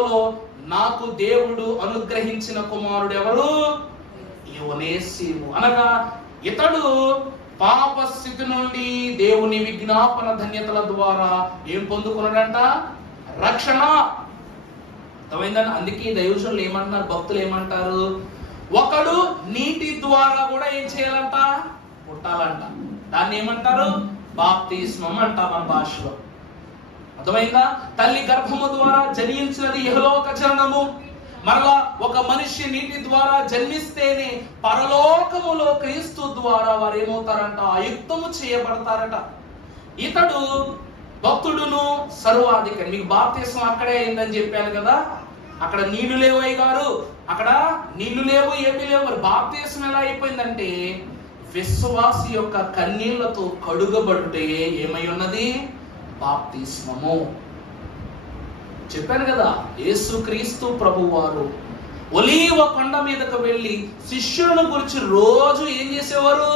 నాకు దేవుడు అనుగ్రహించిన కుమారుడు ఎవరు? ఒనేసిము. అనగా ఇతడు పాప స్థితి నుండి దేవుని విజ్ఞాపన ధన్యతల ద్వారా ఏం పొందుకున్నాడంట? రక్షణ. అర్థమైందని అందుకే దైవజనులు ఏమంటున్నారు, భక్తులు ఏమంటారు? ఒకడు నీటి ద్వారా కూడా ఏం చేయాలంట? పుట్టాలంట. దాన్ని ఏమంటారు? బాప్తిస్మం అంట మన భాషలో. అర్థమైందా? తల్లి గర్భము ద్వారా జనించినది ఇహలోక జననము. మరలా ఒక మనిషి నీటి ద్వారా జన్మిస్తేనే పరలోకములో క్రీస్తు ద్వారా వారు ఏమవుతారంట? ఆయుక్తము చేయబడతారట. ఇతడు భక్తుడును సర్వాధికారి. మీకు బాప్తిస్మం అక్కడే అయిందని చెప్పాను కదా. అక్కడ నీళ్లు లేవు అయ్య గారు, అక్కడ నీళ్లు లేవు, ఏమీ లేవు. మరి బాప్తిస్మం ఎలా అయిపోయిందంటే, విశ్వాసి యొక్క కన్నీళ్లతో కడుగబడుటే ఏమై ఉన్నది? బాప్తిస్మము. చెప్పాను కదా, యేసుక్రీస్తు ప్రభువారు ఒలీవ కొండ మీదకు వెళ్ళి శిష్యులను గురించి రోజు ఏం చేసేవారు?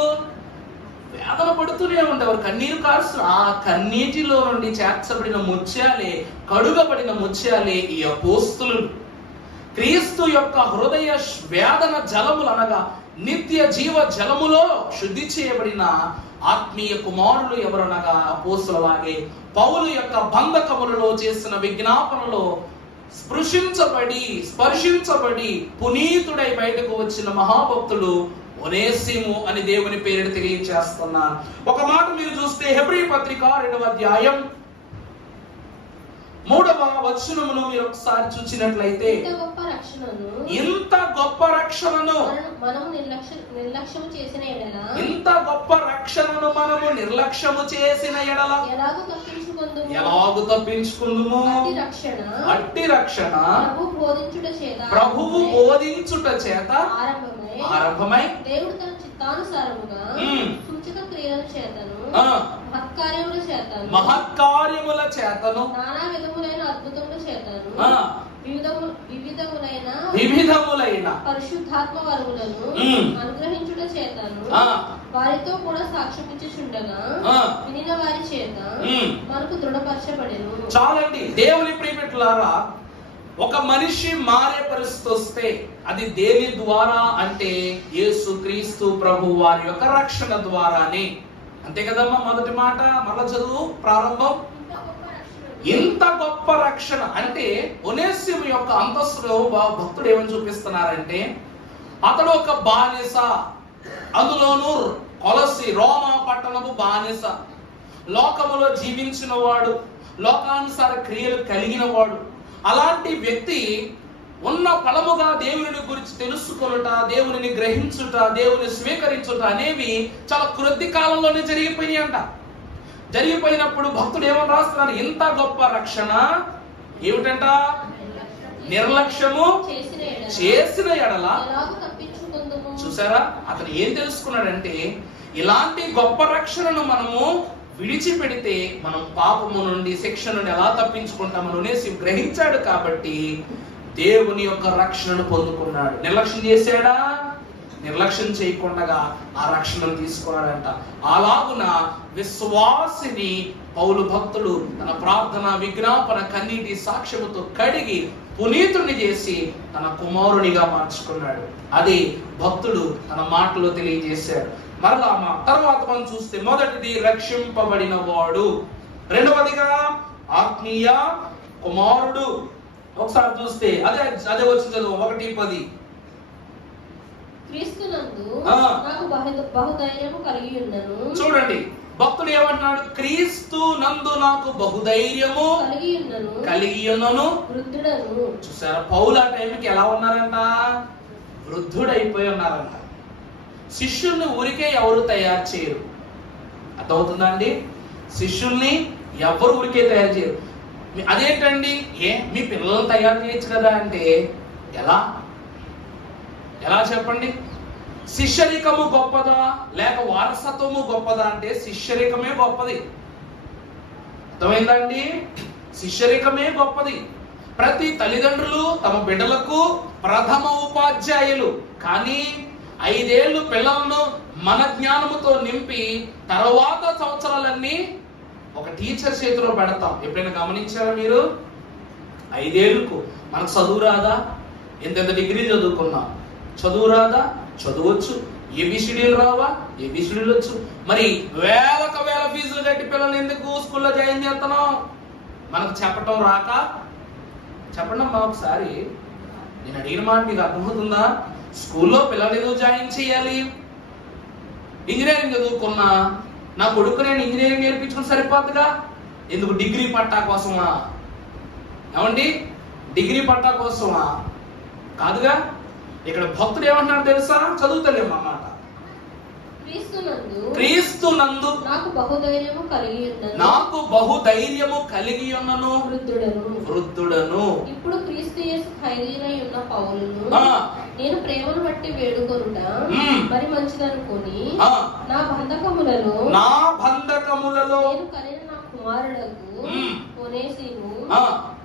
వేదన పడుతూనే ఉండేవారు, కన్నీరు కారుస్తూ. ఆ కన్నీటిలో నుండి చేర్చబడిన ముత్యాలే, కడుగబడిన ముత్యాలే ఈ అపోస్తులు. క్రీస్తు యొక్క హృదయ వేదన జలములు అనగా నిత్య జీవ జలములో శుద్ధి చేయబడిన ఆత్మీయ కుమారులు ఎవరనగా అపోస్తులలాగే పౌలు యొక్క బంధకములలో చేసిన విజ్ఞాపనలో స్పర్శించబడి పునీతుడై బయటకు వచ్చిన మహాభక్తుడు ఒనేసిము అని దేవుని పేరు తెలియజేస్తున్నాను. ఒక మాట మీరు చూస్తే హెబ్రీ పత్రిక 2వ అధ్యాయం 3వ వచనమును మీరు ఒకసారి చూసినట్లయితే, ఇంత గొప్ప రక్షణను మనము నిర్లక్ష్యము చేసిన ఎడల ఎలాగు తప్పించుకుందుము? అట్టి రక్షణ ప్రభువు బోధించుట చేత ఆరంభమై దేవుడు తన చిత్తానుసారముగా సూచక క్రియల చేతను మహత్కార్యముల చేతను నానా విధములైన అద్భుతముల చేతను వివిధములైన పరిశుద్ధాత్మ వరములను అనుగ్రహించుట చేతను వారితో కూడా సాక్ష్యమిచ్చుచుండగా వినిన వారి చేత మనకు దృఢపరచబడెను. చాలండి దేవుని ప్రియమిత్రులారా, ఒక మనిషి మారే పరిస్థితి వస్తే అది దేని ద్వారా అంటే యేసుక్రీస్తు ప్రభు వారి యొక్క రక్షణ ద్వారానే. అంతే కదమ్మా. మొదటి మాట మళ్ళా చదువు, ప్రారంభం. ఇంత గొప్ప రక్షణ అంటే ఒనేసిము యొక్క అంతస్తులో భక్తుడు ఏమని చూపిస్తున్నారంటే, అతడు ఒక బానిస, అందులోనూ కొలసి రోమా పట్టణపు బానిస, లోకములో జీవించిన వాడు, లోకానుసార క్రియలు కలిగిన వాడు. అలాంటి వ్యక్తి ఉన్న ఫలముగా దేవుని గురించి తెలుసుకొనుట, దేవుని గ్రహించుట, దేవుని స్వీకరించుట అనేవి చాలా కొద్ది కాలంలోనే జరిగిపోయినాయి అంట. జరిగిపోయినప్పుడు భక్తుడు ఏమని రాస్తున్నారు, ఇంత గొప్ప రక్షణ ఏమిటంట, నిర్లక్ష్యము చేసిన ఎడల. చూసారా, అతను ఏం తెలుసుకున్నాడంటే ఇలాంటి గొప్ప రక్షణను మనము విడిచిపెడితే మనం పాపము నుండి, శిక్ష నుండి ఎలా తప్పించుకుంటామని అనేసి గ్రహించాడు. కాబట్టి దేవుని యొక్క రక్షణను పొందుకున్నాడు. నిర్లక్ష్యం చేశాడా? నిర్లక్ష్యం చేయకుండా ఆ రక్షణను తీసుకున్నాడంట. అలాగున విశ్వాసిని పౌలు భక్తుడు తన ప్రార్థన, విజ్ఞాపన, కన్నీటి సాక్ష్యముతో కడిగి పునీతుని చేసి తన కుమారునిగా మార్చుకున్నాడు. అది భక్తుడు తన మాటలో తెలియజేశాడు. మరలా తర్వాత మనం చూస్తే, మొదటిది రక్షింపబడిన వాడు, రెండవదిగా ఆత్మీయ కుమారుడు. ఒకసారి చూస్తే అదే వచ్చి చదువు 1:10. చూడండి, భక్తుడు ఏమంటున్నాడు, క్రీస్తు నందు నాకు బహుధైర్యము కలిగి ఉన్నను. చూసారా, పౌలు ఆ టైంకి ఎలా ఉన్నారంట, వృద్ధుడైపోయి ఉన్నారంట. శిష్యుల్ని ఊరికే ఎవరు తయారు చేయరు, అర్థమవుతుందా అండి? శిష్యుల్ని ఎవరు ఊరికే తయారు చేయరు. అదేంటండి, మీ పిల్లలను తయారు చేయొచ్చు కదా అంటే ఎలా చెప్పండి? శిష్యరికము గొప్పదా లేక వారసత్వము గొప్పదా అంటే శిష్యరికమే గొప్పది. అర్థమైందండి? శిష్యరికమే గొప్పది. ప్రతి తల్లిదండ్రులు తమ బిడ్డలకు ప్రథమ ఉపాధ్యాయులు. కానీ 5 ఏళ్ళు పిల్లలను మన జ్ఞానముతో నింపి తర్వాత సంవత్సరాలన్నీ ఒక టీచర్ చేతిలో పెడతాం. ఎప్పుడైనా గమనించారా మీరు? 5 ఏళ్ళకు మనకు చదువు రాదా? ఎంతెంత డిగ్రీ చదువుకున్నాం, చదువు రాదా? చదువచ్చు. ఏబిసిడీలు రావా? ఏబిసిడీలు వచ్చు. మరి వేల ఫీజులు కట్టి పిల్లల్ని ఎందుకు స్కూల్లో జాయిన్ చేస్తున్నాం? మనకు చెప్పటం రాక? చెప్పండి అమ్మా ఒకసారి, నేను అడిగిన మాట మీకు అర్థమవుతుందా? స్కూల్లో పిల్లల్ని ఎందుకు జాయిన్ చేయాలి? ఇంజనీరింగ్ చదువుకున్నా నా కొడుకు నేను ఇంజనీరింగ్ నేర్పించుకుని సరిపోతుందిగా. ఎందుకు? డిగ్రీ పట్టా కోసమా? ఏమండి, డిగ్రీ పట్టా కోసమా? కాదుగా. ఇక్కడ భక్తుడు ఏమంటున్నాడు తెలుసా? చదువుతలేము అన్నమాట. క్రీస్తునందు నాకు బహుధైర్యము కలిగి ఉన్నను, వృద్ధుడను. ఇప్పుడు క్రీస్తు యేసు ఖైదీనై ఉన్న పౌలును నేను ప్రేమను బట్టి వేడుకొనుట మరి మంచిదనుకొని నా బంధకములలో నేను కనిన నా కుమారుడకు ఒనేసిము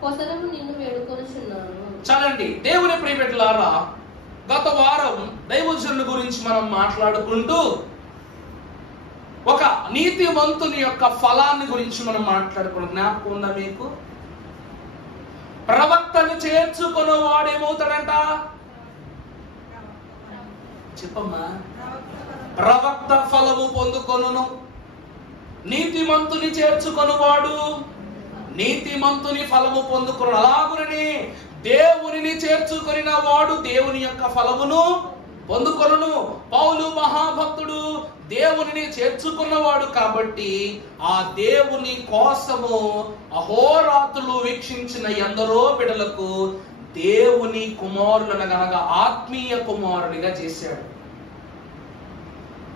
పొసరము నిన్ను వేడుకొనుచున్నాను. చాలండి దేవుని ప్రియబిడ్డలారా, గత వారం దైవజనుల గురించి మనం మాట్లాడుకుంటూ ఒక నీతిమంతుని యొక్క ఫలాన్ని గురించి మనం మాట్లాడుకున్నాం. జ్ఞాపకం ఉందా మీకు? ప్రవక్తను చేర్చుకున్న వాడు ఏమవుతాడంట? చెప్పమ్మా. ప్రవక్త ఫలము పొందుకొనును. నీతిమంతుని చేర్చుకొనువాడు నీతిమంతుని ఫలము పొందుకొను. అలాగునని దేవునిని చేర్చుకొనిన వాడు దేవుని యొక్క ఫలమును పొందుకొనును. పౌలు మహాభక్తుడు దేవునిని చేర్చుకున్నవాడు కాబట్టి ఆ దేవుని కోసము అహోరాత్రులు వీక్షించిన ఎందరో బిడ్డలకు దేవుని కుమారులను గనక ఆత్మీయ కుమారునిగా చేశాడు.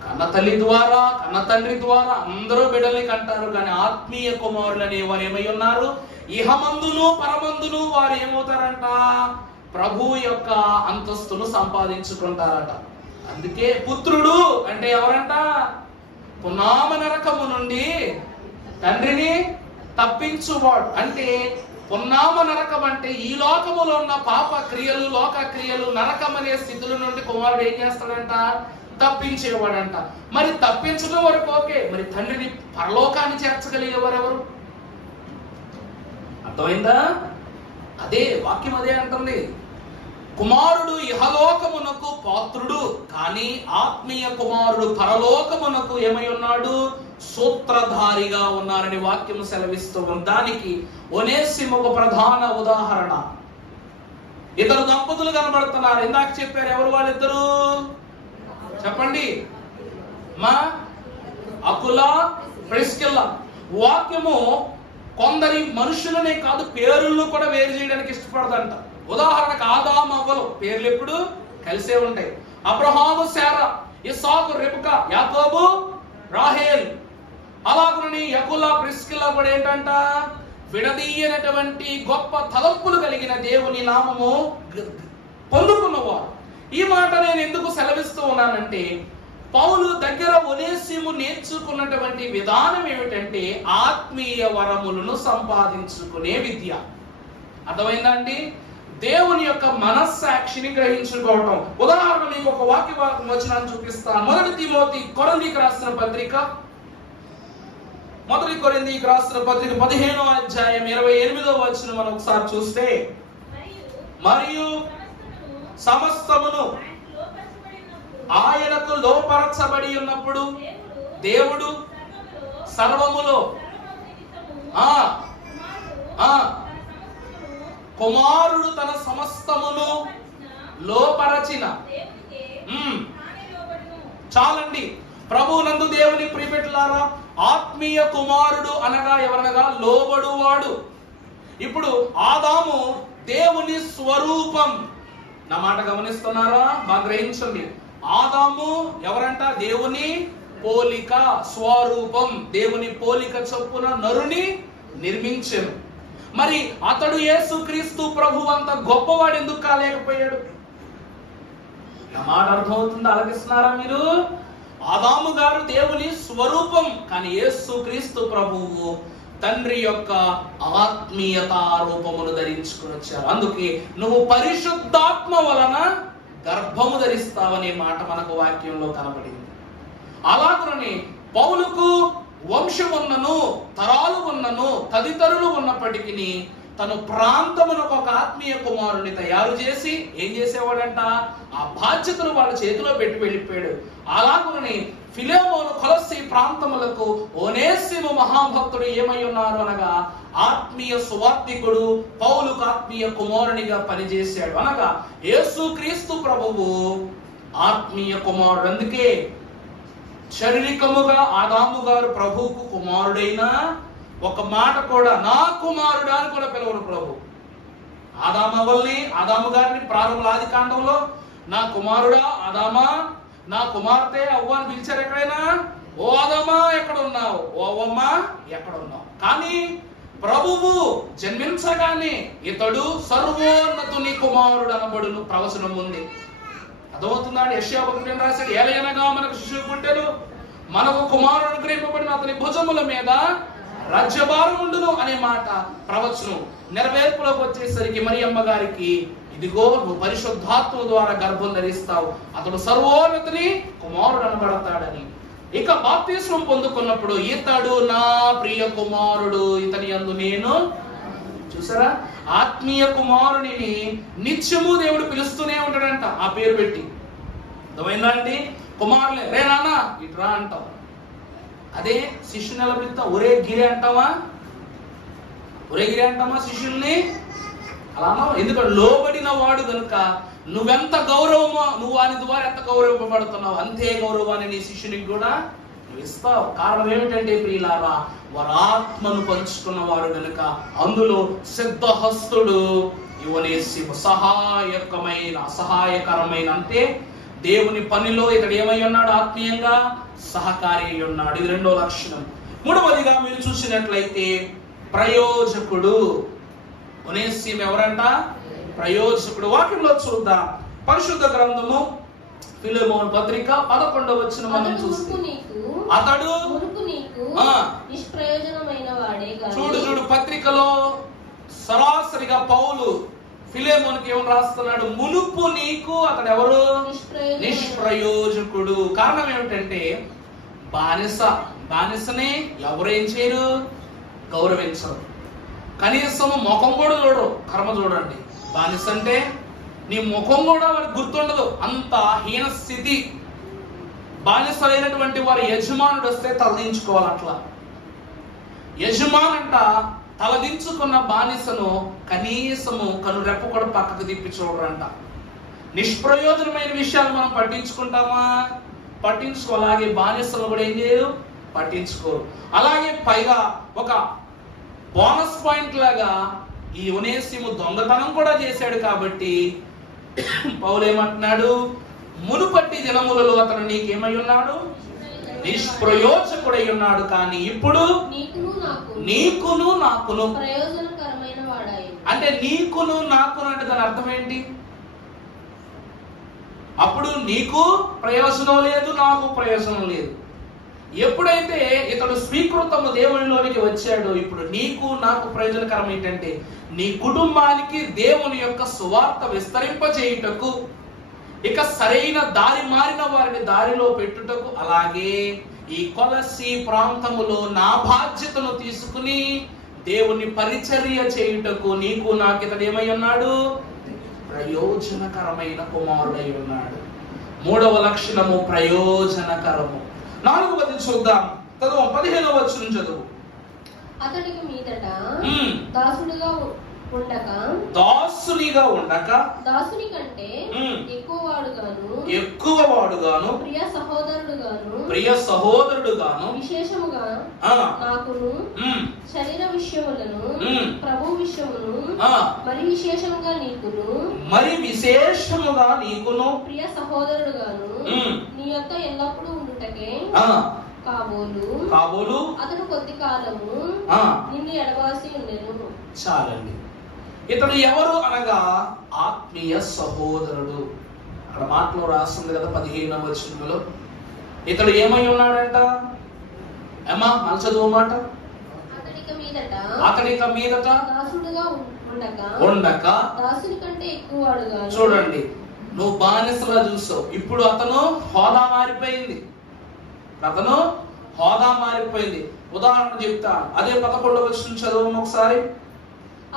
కన్న తల్లి ద్వారా, కన్న తండ్రి ద్వారా అందరూ బిడ్డల్ని కంటారు. కానీ ఆత్మీయ కుమారులు అనేవారు ఏమై ఉన్నారు? ఇహమందును పరమందును వారు ఏమవుతారంట? ప్రభు యొక్క అంతస్తును సంపాదించుకుంటారట. అందుకే పుత్రుడు అంటే ఎవరంట? పునామ నరకము నుండి తండ్రిని తప్పించువాడు. అంటే పున్నామ నరకం అంటే ఈ లోకములో ఉన్న పాప క్రియలు, లోక క్రియలు, నరకం అనే స్థితుల నుండి కుమారుడు ఏం చేస్తాడంట? తప్పించేవాడంట. మరి తప్పించడం వరకు ఓకే, మరి తండ్రిని పరలోకాన్ని చేర్చగలిగేవారు ఎవరు? అర్థమైందా? అదే వాక్యం అదే అంటుంది. కుమారుడు ఇహలోకమునకు పాత్రుడు, కానీ ఆత్మీయ కుమారుడు పరలోకమునకు ఏమై ఉన్నాడు? సూత్రధారిగా ఉన్నారని వాక్యం సెలవిస్తూ ఉంది. దానికి ఒనేసిము ఒక ప్రధాన ఉదాహరణ. ఇద్దరు దంపతులు కనబడుతున్నారు. ఇందాక చెప్పారు, ఎవరు వాళ్ళిద్దరు? చెప్పండి మా అకులా, ప్రిస్కిల్లా. వాక్యము కొందరి మనుషులనే కాదు పేర్లను కూడా వేరు చేయడానికి ఇష్టపడదంట. ఉదాహరణకు ఆదాము అవ్వలు పేర్లు ఎప్పుడు కలిసే ఉంటాయి. అబ్రహాము, శారా, ఇస్సాకు, రెబెకా, యాకోబు, రాహేల్. అలాగని యకులా, ప్రిస్కిల్లా కూడా ఏంటంట, విడదీయనటువంటి గొప్ప తలంపులు కలిగిన దేవుని నామము పొందుకున్నవారు. ఈ మాట నేను ఎందుకు సెలవిస్తూ ఉన్నానంటే, పౌలు దగ్గర ఒనేసిము నేర్చుకున్నటువంటి విధానం ఏమిటంటే ఆత్మీయ వరములను సంపాదించుకునే విద్య. అర్థమైందండి? దేవుని యొక్క మనస్సాక్షిని గ్రహించుకోవటం. ఉదాహరణ మీకు ఒక వాక్య వచనాన్ని చూపిస్తాను. 1 తిమోతి కొరింథీయులకు రాసిన పత్రిక 15వ అధ్యాయం 28వ వచనం మనం ఒకసారి చూస్తే, మరియు సమస్తమును ఆయనకు లోపరచబడి ఉన్నప్పుడు దేవుడు సర్వములో కుమారుడు తన సమస్తమును లోపరచిన. చాలండి. ప్రభువునందు దేవుని ప్రియబిడ్డలారా, ఆత్మీయ కుమారుడు అనగా ఎవరనగా లోబడువాడు. ఇప్పుడు ఆదాము దేవుని స్వరూపం. నా మాట గమనిస్తున్నారా? బాగా గ్రహించండి. ఆదాము ఎవరంట? దేవుని పోలిక, స్వరూపం. దేవుని పోలిక చొప్పున నరుని నిర్మించెను. మరి అతడు యేసుక్రీస్తు ప్రభు అంత గొప్పవాడు ఎందుకు కాలేకపోయాడు? నా మాట అర్థమవుతుందా? ఆలకిస్తున్నారా మీరు? ఆదాము గారు దేవుని స్వరూపం, కానీ యేసుక్రీస్తు ప్రభువు తండ్రి యొక్క ఆత్మీయత రూపమును ధరించుకుని వచ్చారు. అందుకే నువ్వు పరిశుద్ధాత్మ వలన గర్భము ధరిస్తావనే మాట మనకు వాక్యంలో కనబడింది. అలాగనే పౌలుకు వంశమున్నను, తరాలు ఉన్నను, తదితరులు ఉన్నప్పటికీ తను ప్రాంతమునకు ఒక ఆత్మీయ కుమారుని తయారు చేసి ఏం చేసేవాడంట? ఆ బాధ్యతను వాళ్ళ చేతిలో పెట్టి వెళ్ళిపోయాడు. అలాగనే ఫిలెమోను, కొలస్సీ ప్రాంతములకు ఒనేసిము మహాభక్తుడు ఏమై ఉన్నారు అనగా ఆత్మీయ సువార్తికుడు, పౌలుకు ఆత్మీయ కుమారునిగా పనిచేశాడు. అనగా యేసుక్రీస్తు ప్రభువు ఆత్మీయ కుమారుడు. అందుకే శారీరకముగా ఆదాము గారు ప్రభువుకు కుమారుడైనా ఒక మాట కూడా నా కుమారుడా అని కూడా పిలవరు ప్రభు. ఆదాము గారిని ప్రారంభ ఆది కాండంలో నా కుమారుడా ఆదామా, నా కుమార్తె అవ్వ అని పిలిచారు. ఎక్కడైనా ఓ ఆదామా ఎక్కడ ఉన్నావు, ఓ అవ్వమ్మా ఎక్కడ ఉన్నావు. కానీ ప్రభువు జన్మించగానే ఇతడు సర్వోన్నతుని కుమారుడు అనబడును ప్రవచనం ఉంది. అర్థమవుతుందా? యెషయా భక్తుడు రాశాడు, ఏలయనగా మనకు శిశువు పుట్టెను, మనకు కుమారుడు అనుగ్రహింపబడిన అతని భుజముల మీద రాజ్యభారం ఉండును అనే మాట ప్రవచనం నెరవేర్పులోకి వచ్చేసరికి మరియమ్మ గారికి ఇదిగో నువ్వు పరిశుద్ధాత్మ ద్వారా గర్భం ధరిస్తావు, అతడు సర్వోన్నతుని కుమారుడు అనబడతాడని. ఇక బాప్తిస్మం పొందుకున్నప్పుడు ఇతడు నా ప్రియ కుమారుడు, ఇతని యందు నేను. చూసారా? ఆత్మీయ కుమారుని నిత్యము దేవుడు పిలుస్తూనే ఉంటాడంట ఆ పేరు పెట్టి. అర్థమైందా అండి? కుమారులే రే నాన్న ఇట్రా అంటాం. అదే శిష్యుని ఎలా పిలుస్తాం? ఒరే గిరి అంటావా? ఒరే గిరి అంటామా శిష్యుల్ని? అలా అన్నావు. ఎందుకంటే లోబడిన వాడు కనుక నువ్వెంత గౌరవమో, నువ్వు ఆయన ద్వారా ఎంత గౌరవింపబడుతున్నావు అంతే గౌరవాన్ని నీ శిష్యునికి కూడా నువ్వు ఇస్తావు. కారణం ఏమిటంటే ప్రియులారా, వారు ఆత్మను పంచుకున్నవారు కనుక అందులో సిద్ధహస్తుడు యువనేసి అసహాయకరమైన అంటే దేవుని పనిలో ఇతడు ఏమై ఉన్నాడు? ఆత్మీయంగా సహకారి అయి ఉన్నాడు. ఇది రెండో లక్షణం. మూడవదిగా మీరు చూసినట్లయితే ప్రయోజకుడు. ఒనేసిము ఎవరంట? ప్రయోజకుడు. వాక్యంలో చూద్దాం. పరిశుద్ధ గ్రంథము ఫిలెమోను పత్రిక 11వ వచనం మనం చూస్తే అతడు నిష్ప్రయోజనమైన వాడే. చూడు పత్రికలో సరాసరిగా పౌలు ఫిలెమోనుకి ఏమని రాస్తున్నాడు? మునుపు నీకు అతడు ఎవరు? నిష్ప్రయోజకుడు. కారణం ఏమిటంటే బానిసని ఎవరేం చేయరు? గౌరవించరు. కనీసం ముఖం కూడా చూడరు. కర్మ చూడండి. బానిస అంటే నీ ముఖం కూడా వారికి గుర్తుండదు, అంత హీన స్థితి. బానిసలైనటువంటి వారి యజమానుడు వస్తే తలదించుకోవాలి. అట్లా యజమానంట తలదించుకున్న బానిసను కనీసము కనురెప్ప కూడా పక్కకు తిప్పి చూడరంట. నిష్ప్రయోజనమైన విషయాలు మనం పట్టించుకుంటామా? పట్టించుకోలాగే బానిసలు కూడా ఏం చేయరు? పట్టించుకోరు. అలాగే పైగా ఒక బోనస్ పాయింట్ లాగా ఈ ఒనేసిము దొంగతనం కూడా చేశాడు కాబట్టి పౌలు ఏమంటున్నాడు, మునుపటి దినములలో అతను నీకేమై ఉన్నాడు, నిష్ప్రయోజకుడై ఉన్నాడు, కానీ ఇప్పుడు నీకును నాకును ప్రయోజనకరమైన వాడాయి. అంటే నీకును నాకును అంటే దాని అర్థం ఏంటి? అప్పుడు నీకు ప్రయోజనం లేదు, నాకు ప్రయోజనం లేదు. ఎప్పుడైతే ఇతడు స్వీకృతము దేవునిలోనికి వచ్చాడో ఇప్పుడు నీకు నాకు ప్రయోజనకరం ఏంటంటే నీ కుటుంబానికి దేవుని యొక్క సువార్త విస్తరింపజేయుటకు, ఇక సరైన దారి మారిన వారిని దారిలో పెట్టుటకు, అలాగే ఈ కొలసి ప్రాంతములో నా బాధ్యతను తీసుకుని దేవుని పరిచర్య చేయుటకు నీకు నాకు ఇతడు ఏమై ఉన్నాడు, ప్రయోజనకరమైన కుమారుడై ఉన్నాడు. మూడవ లక్షణము ప్రయోజనకరము. 4వది చూద్దాం, చదువు 15వ వచనం చదువు. అతనికి మీదట దాసునిగా ఉండక దాసుని కంటే ఎక్కువ వాడుగాను ప్రియ సహోదరుడుగాను విశేషముగా నాకును శరీర విషయములను ప్రభు విషయమును మరి విశేషముగా నీకును ప్రియ సహోదరుడుగాను నీ యొక్క ఎల్లప్పుడూ ఉండుటకే కాబోలు అతడు కొద్ది కాలము నిన్ను ఎడబాసి ఉండెను. చాలండి. ఇతడు ఎవరు అనగా ఆత్మీయ సహోదరుడు. అక్కడ మాటలో రాస్తుంది కదా 15వ వచనంలో. ఇతడు ఏమై ఉన్నాడంట? ఏమా మన చదువు మాట. అతడిక మీదట దాసుడుగా ఉండక దాసుని కంటే ఎక్కువ వాడుగా. చూడండి, నువ్వు బానిసలా చూసావు, ఇప్పుడు అతను హోదా మారిపోయింది. ఉదాహరణ చెప్తాను, అదే 11వ వచనం చదువు ఒకసారి.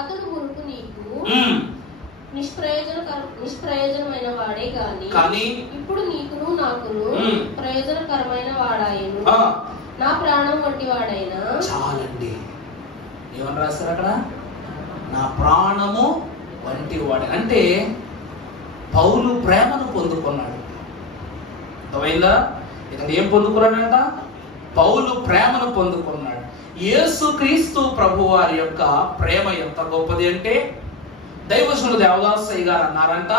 అతడు మునుపు నీకు నిష్ప్రయోజనమైన వాడే కానీ ఇప్పుడు నీకును నాకును ప్రయోజనకరమైన వాడాయను, నా ప్రాణం వంటి వాడైనా. చాలండి. ఏమని రాస్తారు అక్కడ? నా ప్రాణము వంటి వాడే. అంటే పౌలు ప్రేమను పొందుకున్నాడు. అర్థమైందా? ఇతను ఏం పొందుకున్నాడంట? పౌలు ప్రేమను పొందుకున్నాడు. యేసుక్రీస్తు ప్రభువారి యొక్క ప్రేమ ఎంత గొప్పది అంటే దైవజనుడు దేవదాసయ్య గారు అన్నారంట,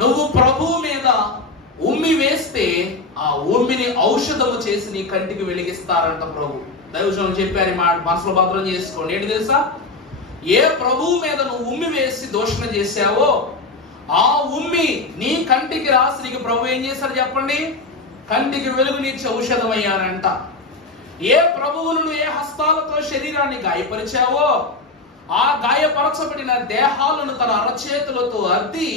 నువ్వు ప్రభువు మీద ఉమ్మి వేస్తే ఆ ఉమ్మిని ఔషధము చేసి నీ కంటికి వెలిగిస్తారంట ప్రభు. దైవజనుడు చెప్పారు, మా మనసులో భద్రం చేసుకోండి. ఏంటి తెలుసా? ఏ ప్రభువు మీద నువ్వు ఉమ్మి వేసి దూషణ చేశావో ఆ ఉమ్మి నీ కంటికి రాసి నీకు ప్రభు ఏం చేశారు చెప్పండి? కంటికి వెలుగునిచ్చే ఔషధం అయ్యారంట. ఏ ప్రభువును ఏ హస్తాలతో శరీరాన్ని గాయపరిచావో ఆ గాయపరచబడిన దేహాలను తన అరచేతులతో అద్ది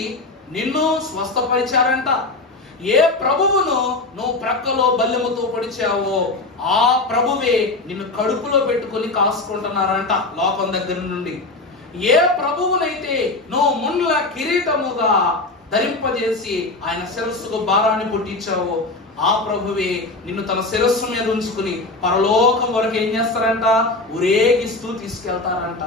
నిన్ను స్వస్థపరిచారంట. ఏ ప్రభువును నువ్వు ప్రక్కలో బల్లెముతో పొడిచావో ఆ ప్రభువే నిన్ను కడుపులో పెట్టుకుని కాసుకుంటున్నారంట లోకం దగ్గర నుండి. ఏ ప్రభువునైతే నువ్వు ముండ్ల కిరీటముగా ధరింపజేసి ఆయన శిరస్సుకు భారాన్ని పుట్టించావో ఆ ప్రభువే నిన్ను తన శిరస్సు మీద ఉంచుకుని పరలోకం వరకు ఏం చేస్తారంట? ఊరేగిస్తూ తీసుకెళ్తారంట.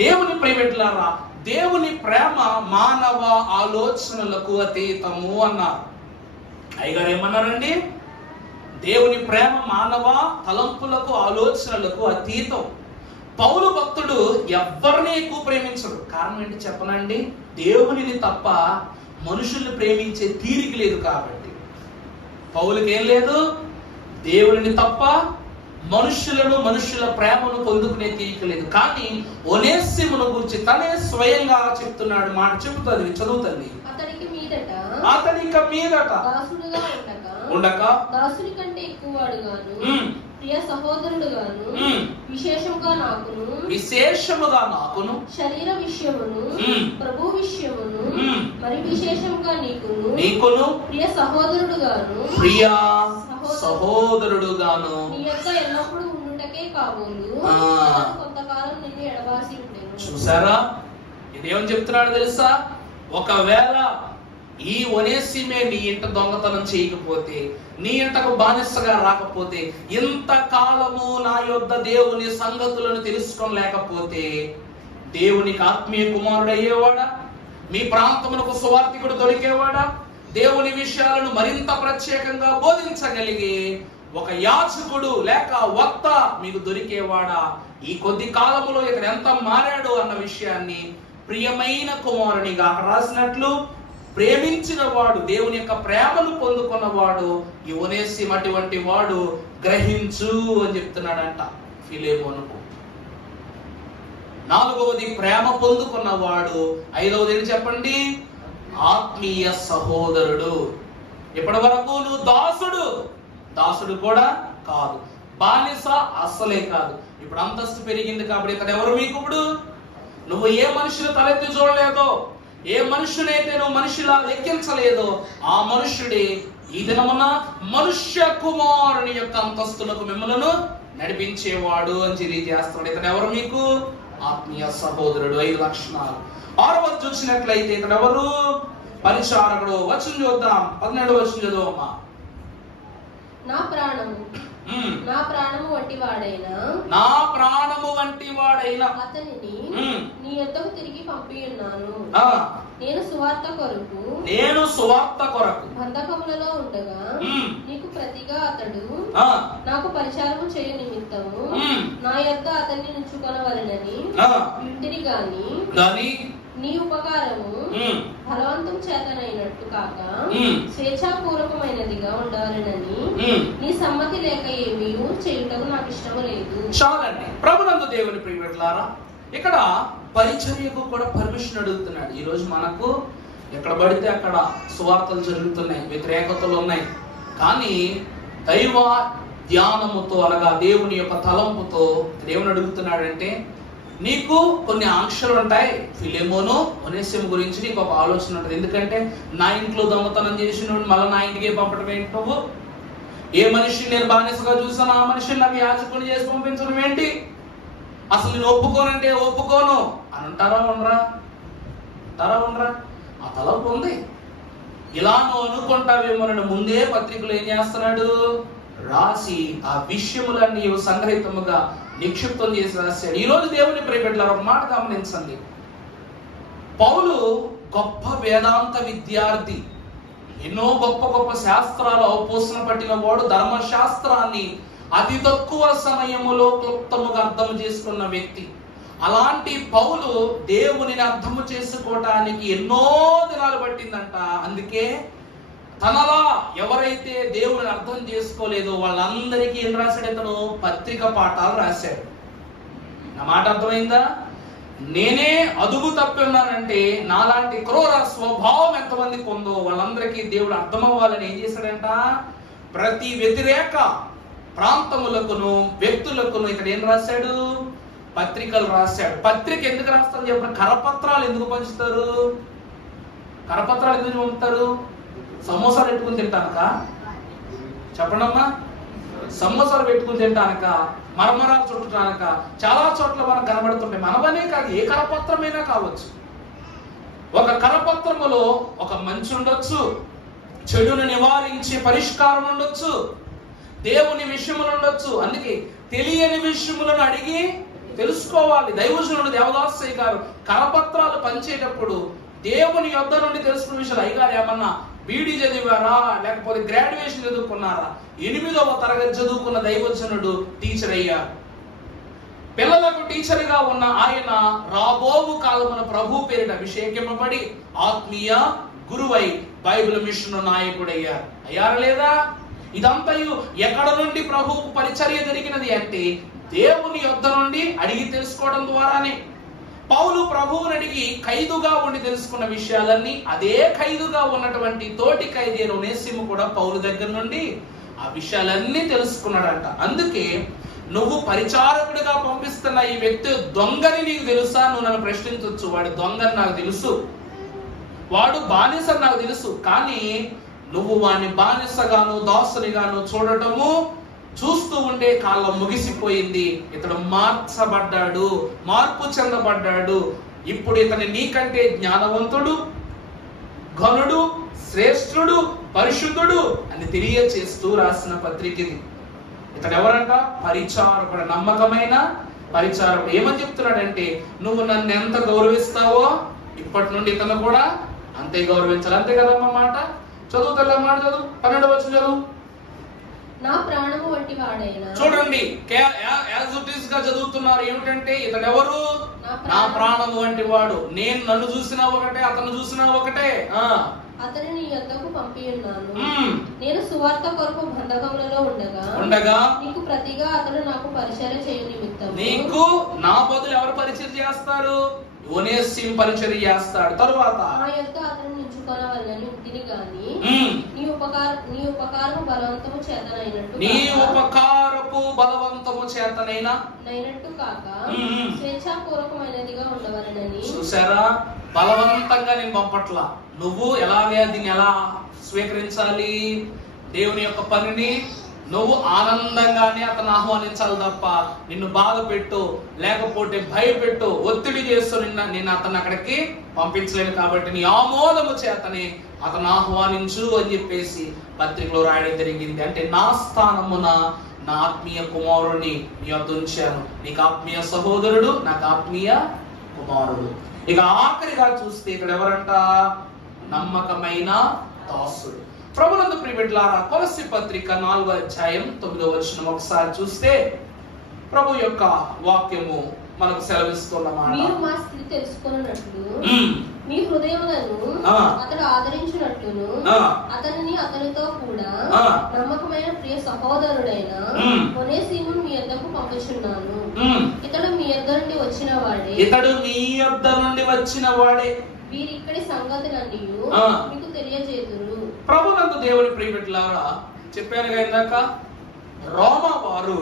దేవుని ప్రేమిట్లారా, దేవుని ప్రేమ మానవ ఆలోచనలకు అతీతము అన్నారు. అయ్యగారు ఏమన్నారండి? దేవుని ప్రేమ మానవ తలంపులకు ఆలోచనలకు అతీతం. పౌలు భక్తుడు ఎవరిని ఎక్కువ ప్రేమించడు. కారణం ఏంటి చెప్పనండి? దేవునిని తప్ప మనుషుల్ని ప్రేమించే తీరిక లేదు కాబట్టి. పౌలుకి ఏం లేదు? దేవునిని తప్ప మనుషుల ప్రేమను పొందుకునే తీరిక లేదు. కానీ ఒనేసిమును గురించి తనే స్వయంగా చెప్తున్నాడు. మాట చెబుతుంది, చదువుతుంది. అతడిక మీదట ఉండక దాసుని కంటే ఎక్కువ వాడుగాను ప్రియ సహోదరుడుగాను విశేషముగా నాకును శరీర విషయమును ప్రభు విషయమును మరి విశేషముగా నీకును ప్రియ సహోదరుడుగాను నీ యొక్క ఎల్లప్పుడూ ఉండుటకే కాబోలు కొంతకాలం నిన్ను ఎడబాసి ఉండేను. చూసారా? ఇదేమని చెప్తున్నాడు తెలుసా? ఒకవేళ ఈ ఒనేసిమే నీ ఇంట దొంగతనం చేయకపోతే, నీ ఇంటకు బానిసగా రాకపోతే, ఇంతకాలము నా యొద్ద దేవుని సంగతులను తెలుసుకోలేకపోతే దేవునికి ఆత్మీయ కుమారుడు అయ్యేవాడా? మీ ప్రాంతమునకు సువార్తికుడు దొరికేవాడా? దేవుని విషయాలను మరింత ప్రత్యేకంగా బోధించగలిగే ఒక యాజకుడు లేక వక్త మీకు దొరికేవాడా? ఈ కొద్ది కాలంలో ఇతను ఎంత మారాడు అన్న విషయాన్ని ప్రియమైన కుమారునిగా రాసినట్లు ప్రేమించిన వాడు, దేవుని యొక్క ప్రేమను పొందుకున్నవాడు ఈ ఒనేసిము అటువంటి వాడు గ్రహించు అని చెప్తున్నాడంట ఫిలేమోనుకు. 4వది ప్రేమ పొందుకున్నవాడు. 5వది ఏం చెప్పండి? ఆత్మీయ సహోదరుడు. ఇప్పటి వరకు నువ్వు దాసుడు కూడా కాదు, బానిస అస్సలే కాదు. ఇప్పుడు అంతస్తు పెరిగింది కాబట్టి ఇక్కడ ఎవరు మీకు ఇప్పుడు? నువ్వు ఏ మనుషులు తలెత్తి చూడలేదో, ఏ మనుషునైతే నువ్వు మనిషిలా లెక్కించలేదో ఆ మనుష్యుడే ఈ దినమున మనుష్య కుమారుని యొక్క అంతస్తులకు మిమ్మల్ని నడిపించేవాడు అని తెలియజేస్తాడు. ఇతను ఎవరు మీకు? ఆత్మీయ సహోదరుడు. 5 లక్షణాలు. 6వది చూసినట్లయితే ఇక్కడ ఎవరు? పరిచారకుడు. వచనం చూద్దాం. 17వ వచనం చదువమ్మా. నా ప్రాణము వంటి వాడైనా అతనిని నీ యొద్దకు తిరిగి పంపియున్నాను. నేను సువార్త కొరకు బంధకములలో ఉండగా నీకు ప్రతిగా అతడు నాకు పరిచారము చేయ నిమిత్తము నా యొద్ద అతన్ని నుంచుకొనవలెనని ఇంటిని గాని నీ ఉపకారము బలవంతం చేతనైనట్టు కాక స్వేచ్ఛాపూర్వకమైనదిగా ఉండాలనని నీ సమ్మతి లేక ఏమీ చేయుటకు నాకు ఇష్టము లేదు. చాలండి. ప్రభునందు దేవుని ప్రియమిత్రులారా, ఇక్కడ పరిచర్యకు కూడా పర్మిషన్ అడుగుతున్నాడు. ఈ రోజు మనకు ఎక్కడ పడితే అక్కడ సువార్తలు జరుగుతున్నాయి, వ్యతిరేకతలు ఉన్నాయి. కానీ దైవ ధ్యానముతో అనగా దేవుని యొక్క తలంపుతో దేవుని అడుగుతున్నాడంటే, నీకు కొన్ని ఆంక్షలు ఉంటాయి. ఫిలేమోను ఒనేసిము గురించి నీకు ఒక ఆలోచన ఉంటుంది. ఎందుకంటే నా ఇంట్లో దొంగతనం చేసినోడు మళ్ళీ నా ఇంటికే పంపడం ఏంటి? నువ్వు ఏ మనిషిని నేను బానిసగా చూసాను ఆ మనిషిని నాకు యాచకుని చేసి పంపించడం ఏంటి? అసలు నేను ఒప్పుకోనంటే ఒప్పుకోను అని అంటారా ఉండరా? ఆ తలంపు ఉంది. ఇలా నువ్వు అనుకుంటావేమోనని ముందే పత్రికలు ఏం చేస్తున్నాడు? రాసి ఆ విషయములన్నీ సంగ్రహితముగా నిక్షిప్తం చేసి రాశాడు. ఈ రోజు దేవుని ప్రియబిడ్డలారా, ఒక మాట గమనించండి. పౌలు గొప్ప వేదాంత విద్యార్థి, ఎన్నో గొప్ప శాస్త్రాలు అవపోసన పట్టిన వాడు, ధర్మశాస్త్రాన్ని అతి తక్కువ సమయములో క్లుప్తముగా అర్థం చేసుకున్న వ్యక్తి. అలాంటి పౌలు దేవునిని అర్థము చేసుకోవటానికి ఎన్నో దినాలు పట్టిందంట. అందుకే తనలా ఎవరైతే దేవుని అర్థం చేసుకోలేదో వాళ్ళందరికీ ఏం రాశాడు? ఇతను పత్రిక పాఠాలు రాశాడు. నా మాట అర్థమైందా? నేనే అదుపు తప్పి ఉన్నానంటే నాలాంటి క్రూర స్వభావం ఎంతమందికి ఉందో వాళ్ళందరికీ దేవుడు అర్థమవ్వాలని ఏం చేశాడంట? ప్రతి వ్యతిరేక ప్రాంతములకును వ్యక్తులకును ఇక్కడ ఏం రాశాడు? పత్రికలు రాశాడు. పత్రిక ఎందుకు రాస్తారు చెప్పండి? కరపత్రాలు ఎందుకు పంచుతారు? కరపత్రాలు ఎందుకు పంపుతారు? సమోసాలు పెట్టుకుని తింటానక? చెప్పండమ్మా. సమోసాలు పెట్టుకుని తింటానక, మరమరాలు చుట్టడానక చాలా చోట్ల మనకు కనబడుతుంటాయి. మనమనే కాదు, ఏ కరపత్రమైనా కావచ్చు. ఒక కరపత్రములో ఒక మంచి ఉండొచ్చు, చెడును నివారించే పరిష్కారం ఉండొచ్చు, దేవుని విషయములు ఉండొచ్చు. అందుకే తెలియని విషయములను అడిగి తెలుసుకోవాలి. దైవజనుడు దేవదాసయ్య గారు కరపత్రాలు పంచేటప్పుడు దేవుని యొద్ద నుండి తెలుసుకున్న విషయాలు, అయ్యగారు ఏమన్నా బీడీ చదివారా లేకపోతే గ్రాడ్యుయేషన్ చదువుకున్నారా? 8వ తరగతి చదువుకున్న దైవజనుడు టీచర్ అయ్యారు. పిల్లలకు టీచర్ గా ఉన్న ఆయన రాబోవు కాలమున ప్రభు పేరిట అభిషేకింపబడి ఆత్మీయ గురువై బైబిల్ మిషన్ నాయకుడయ్యారు. అయ్యారా లేదా? ఇదంతయు ఎక్కడ నుండి ప్రభువుకు పరిచర్య జరిగినది అంటే దేవుని యొద్ద నుండి అడిగి తెలుసుకోవడం ద్వారానే. పౌలు ప్రభువుని అడిగి ఖైదుగా ఉండి తెలుసుకున్న విషయాలన్నీ అదే ఖైదుగా ఉన్నటువంటి తోటి ఖైదీ ఒనేసిము కూడా పౌలు దగ్గర నుండి ఆ విషయాలన్నీ తెలుసుకున్నాడంట. అందుకే నువ్వు పరిచారకుడిగా పంపిస్తున్న ఈ వ్యక్తి దొంగని నీకు తెలుసా? నువ్వు నన్ను ప్రశ్నించవచ్చు. వాడు దొంగని నాకు తెలుసు, వాడు బానిస నాకు తెలుసు. కానీ నువ్వు వాడిని బానిసగాను దాసునిగాను చూడటము చూస్తూ ఉండే కాలం ముగిసిపోయింది. ఇతడు మార్చబడ్డాడు, మార్పు చెందబడ్డాడు. ఇప్పుడు ఇతని నీకంటే జ్ఞానవంతుడు, ఘనుడు, శ్రేష్ఠుడు, పరిశుద్ధుడు అని తెలియచేస్తూ రాసిన పత్రిక ఇది. ఇతడు ఎవరంట? పరిచారకుడు, నమ్మకమైన పరిచారకుడు. ఏమని చెప్తున్నాడంటే, నువ్వు నన్ను ఎంత గౌరవిస్తావో ఇప్పటి నుండి ఇతను కూడా అంతే గౌరవించాలి. అంతే కదమ్మా మాట. చదువుతా మాట చదువు. 12వ వచనం చదువు. నా ప్రాణము వంటి వాడైనా. చూడండి, యాజ్ ఇట్ ఈస్ గా చదువుతున్నారు. ఏమిటంటే ఇతడు ఎవరు? నా ప్రాణము వంటి వాడు. నేను నన్ను చూసినా ఒకటే, అతను చూసినా ఒకటే. అతని నీ యొద్దకు పంపి ఉన్నాను. నేను సువార్త కొరకు బంధకములలో ఉండగా నీకు ప్రతిగా అతడు నాకు పరిచర్య చేయు నిమిత్తం. నీకు నా బదులు ఎవరు పరిచర్య చేస్తారు? ఒనేసిము పరిచర్య చేస్తాడు. తరువాత నా యొద్ద అతను నిలుచుకొనవలెనని ఉంటిని గాని నీ ఉపకారము బలవంతము చేతనైనట్టు కాక స్వేచ్ఛాపూర్వకమైనదిగా ఉండవలెనని. చూసారా, బలవంతంగా నేను పంపట్లా. నువ్వు ఎలాగే దీన్ని ఎలా స్వీకరించాలి? దేవుని యొక్క పనిని నువ్వు ఆనందంగానే అతను ఆహ్వానించాలి తప్ప నిన్ను బాధ పెట్టు, లేకపోతే భయపెట్టు, ఒత్తిడి చేస్తూ నేను అతను అక్కడికి పంపించలేను. కాబట్టి నీ ఆమోదము చేతనే అతను ఆహ్వానించు అని చెప్పేసి పత్రికలో రాయడం జరిగింది. అంటే నా స్థానమున నా ఆత్మీయ కుమారుడిని నీ వద్ద ఉంచాను. నీకు ఆత్మీయ సహోదరుడు, నాకు ఆత్మీయ కుమారుడు. ఇక ఆఖరిగా చూస్తే ఇక్కడ ఎవరంట? నమ్మకమైన దాసుడు. ప్రభునందు ప్రియబిడ్డలారా, కొలస్సీ పత్రిక 4వ అధ్యాయం 9వ వచనం ఒకసారి చూస్తే ప్రభు యొక్క వాక్యము మనకు సెలవిస్తున్నమాట. మీరు మా స్థితి తెలుసుకున్నట్లు మీ హృదయములను అతడు ఆదరించినట్లును అతనిని అతనితో కూడా నమ్మకమైన ప్రియ సహోదరుడైన ఒనేసిమును మీ యొద్దకు పంపుచున్నాను. ఇతడు మీ యొద్ద నుండి వచ్చిన వాడే వీరిక్కడి సంగతులన్నీ మీకు తెలియజేతురు. ప్రభునందు దేవుని ప్రియబిడ్డలారా, చెప్పానుగా ఇందాక, రోమా వారు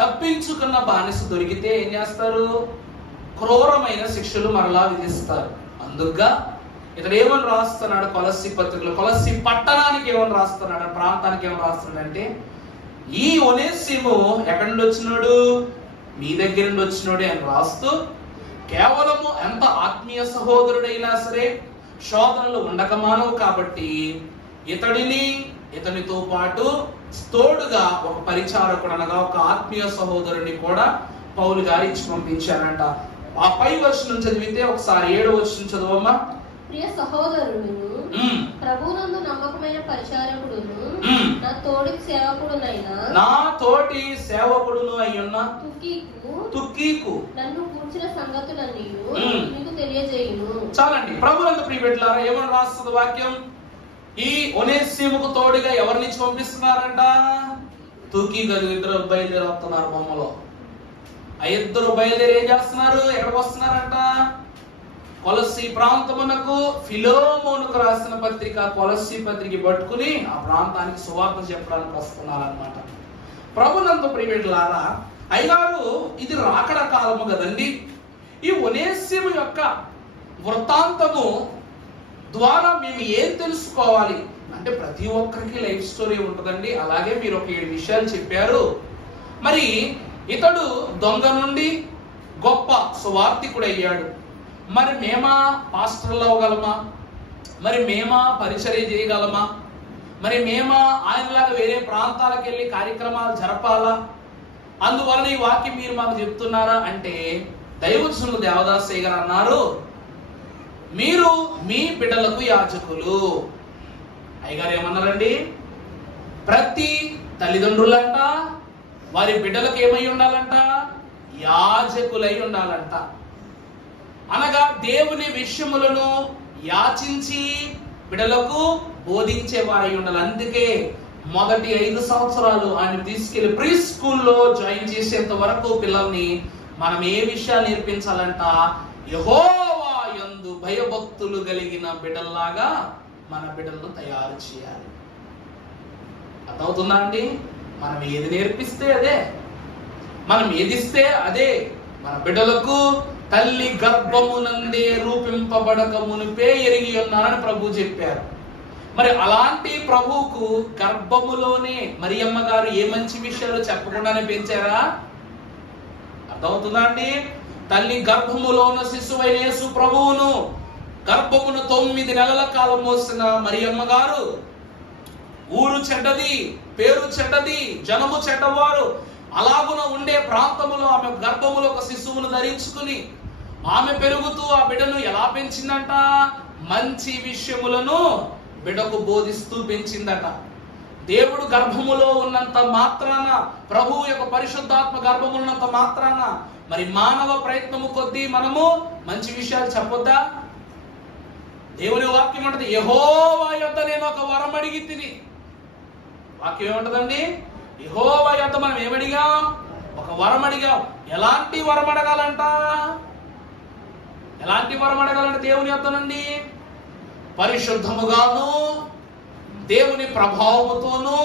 తప్పించుకున్న బానిస దొరికితే ఏం చేస్తారు? క్రూరమైన శిక్షలు మరలా విధిస్తారు. అందుగా ఇతడు ఏమని రాస్తున్నాడు కొలస్సీ పత్రికలో? కొలస్సీ పట్టణానికి ఏమని రాస్తున్నాడు, ప్రాంతానికి ఏమని రాస్తున్నాడు అంటే, ఈ ఒనేసిము ఎక్కడి నుండి వచ్చినాడు? మీ దగ్గర నుండి వచ్చినాడే అని రాస్తూ, కేవలము ఎంత ఆత్మీయ సహోదరుడైనా సరే శోధనలు ఉండకమానవు కాబట్టి ఇతనితో పాటు తోడుగా ఒక పరిచారకుడు అనగా ఒక ఆత్మీయ సహోదరుని కూడా పౌలు గారు ఇచ్చి పంపించారంట. ఆ పై వచనం చదివితే ఒకసారి 7వ వచనం చదవమ్మా. ప్రియ సహోదరుడు, ప్రభువునందు నమ్మకమైన పరిచారకుడును నా తోటి సేవకుడును అయ్యున్న తుకీకు నన్ను కూర్చిన సంగతులన్నీ మీకు తెలియజేయును. చాలండి. ప్రభువునందు ప్రియబిడ్డలారా, ఏమని రాస్తుంది వాక్యం? ఈ ఒనేసిముకు తోడుగా ఎవరిని పంపిస్తున్నారంట? తుకీకు. ఇద్దరు బయలుదేరి వస్తున్నారు బొమ్మలో. ఆ ఇద్దరు బయలుదేరి ఏం చేస్తున్నారు? ఎక్కడికి వస్తున్నారంట? కొలస్సీ ప్రాంతమునకు ఫిలోమోనుకు రాసిన పత్రిక, కొలస్సీ పత్రిక పట్టుకుని ఆ ప్రాంతానికి సువార్త చెప్పడానికి వస్తున్నారు అన్నమాట. ప్రభునందు ప్రియబిడ్డలారా, అయ్యారు ఇది రాకడ కాలము కదండి. ఈ ఒనేసిము యొక్క వృత్తాంతము ద్వారా మేము ఏం తెలుసుకోవాలి అంటే, ప్రతి ఒక్కరికి లైఫ్ స్టోరీ ఉంటుందండి. అలాగే మీరు ఒక 7 విషయాలు చెప్పారు. మరి ఇతడు దొంగ నుండి గొప్ప సువార్తికుడు అయ్యాడు. మరి మేమా పాస్టర్లు అవ్వగలమా? మరి మేమా పరిచర్య చేయగలమా? మరి మేమా ఆయనలాగా వేరే ప్రాంతాలకు వెళ్ళి కార్యక్రమాలు జరపాలా? అందువలన ఈ వాక్యం మీరు మాకు చెప్తున్నారా అంటే, దైవజనులు దేవదాసయ్య గారు అన్నారు, మీరు మీ బిడ్డలకు యాజకులు. అయ్యగారు ఏమన్నారండి? ప్రతి తల్లిదండ్రులంట వారి బిడ్డలకు ఏమై ఉండాలంట? యాజకులై ఉండాలంట. అనగా దేవుని విషయములను యాచించి బిడ్డలకు బోధించే వారై ఉండాలి. అందుకే మొదటి 5 సంవత్సరాలు ఆయన తీసుకెళ్లి ప్రీ స్కూల్లో జాయిన్ చేసేంత వరకు పిల్లల్ని మనం ఏ విషయాలు నేర్పించాలంట? యెహోవా యందు భయభక్తులు కలిగిన బిడ్డల్లాగా మన బిడ్డలను తయారు చేయాలి. అర్థమవుతుందా అండి? మనం ఏది నేర్పిస్తే అదే, మనం ఏదిస్తే అదే. మన బిడ్డలకు తల్లి గర్భమునందే రూపింపబడక మునిపే ఎరిగి ఉన్నానని ప్రభు చెప్పారు. మరి అలాంటి ప్రభువుకు గర్భములోనే మరియమ్మ గారు ఏ మంచి విషయాలు చెప్పకుండానే పెంచారా? అర్థమవుతుందా అండి? తల్లి గర్భములో ఉన్న శిశువైన యేసు ప్రభువును గర్భమును 9 నెలల కాలం మోసిన మరియమ్మ గారు, ఊరు చెడ్డది, పేరు చెడ్డది, జనము చెడ్డవారు అలాగున ఉండే ప్రాంతములో ఆమె గర్భములో ఒక శిశువును ధరించుకుని ఆమె పెరుగుతూ ఆ బిడ్డను ఎలా పెంచిందంట? మంచి విషయములను బిడ్డకు బోధిస్తూ పెంచిందట. దేవుడు గర్భములో ఉన్నంత మాత్రాన, ప్రభువు యొక్క పరిశుద్ధాత్మ గర్భములో ఉన్నంత మాత్రాన మరి మానవ ప్రయత్నము కొద్దీ మనము మంచి విషయాలు చెప్పొద్దా? దేవుని వాక్యం అంటది, యెహోవా యొద్ద నేను ఒక వరం అడిగి తిని. వాక్యం ఏమంటదండి? యెహోవా యొద్ద మనం ఏమడిగాం? ఒక వరం అడిగాం. ఎలాంటి వరం అడగాలంట? ఎలాంటి వరం అడగాలంటే దేవుని యొద్ద నుండి పరిశుద్ధముగాను, దేవుని ప్రభావముతోనూ,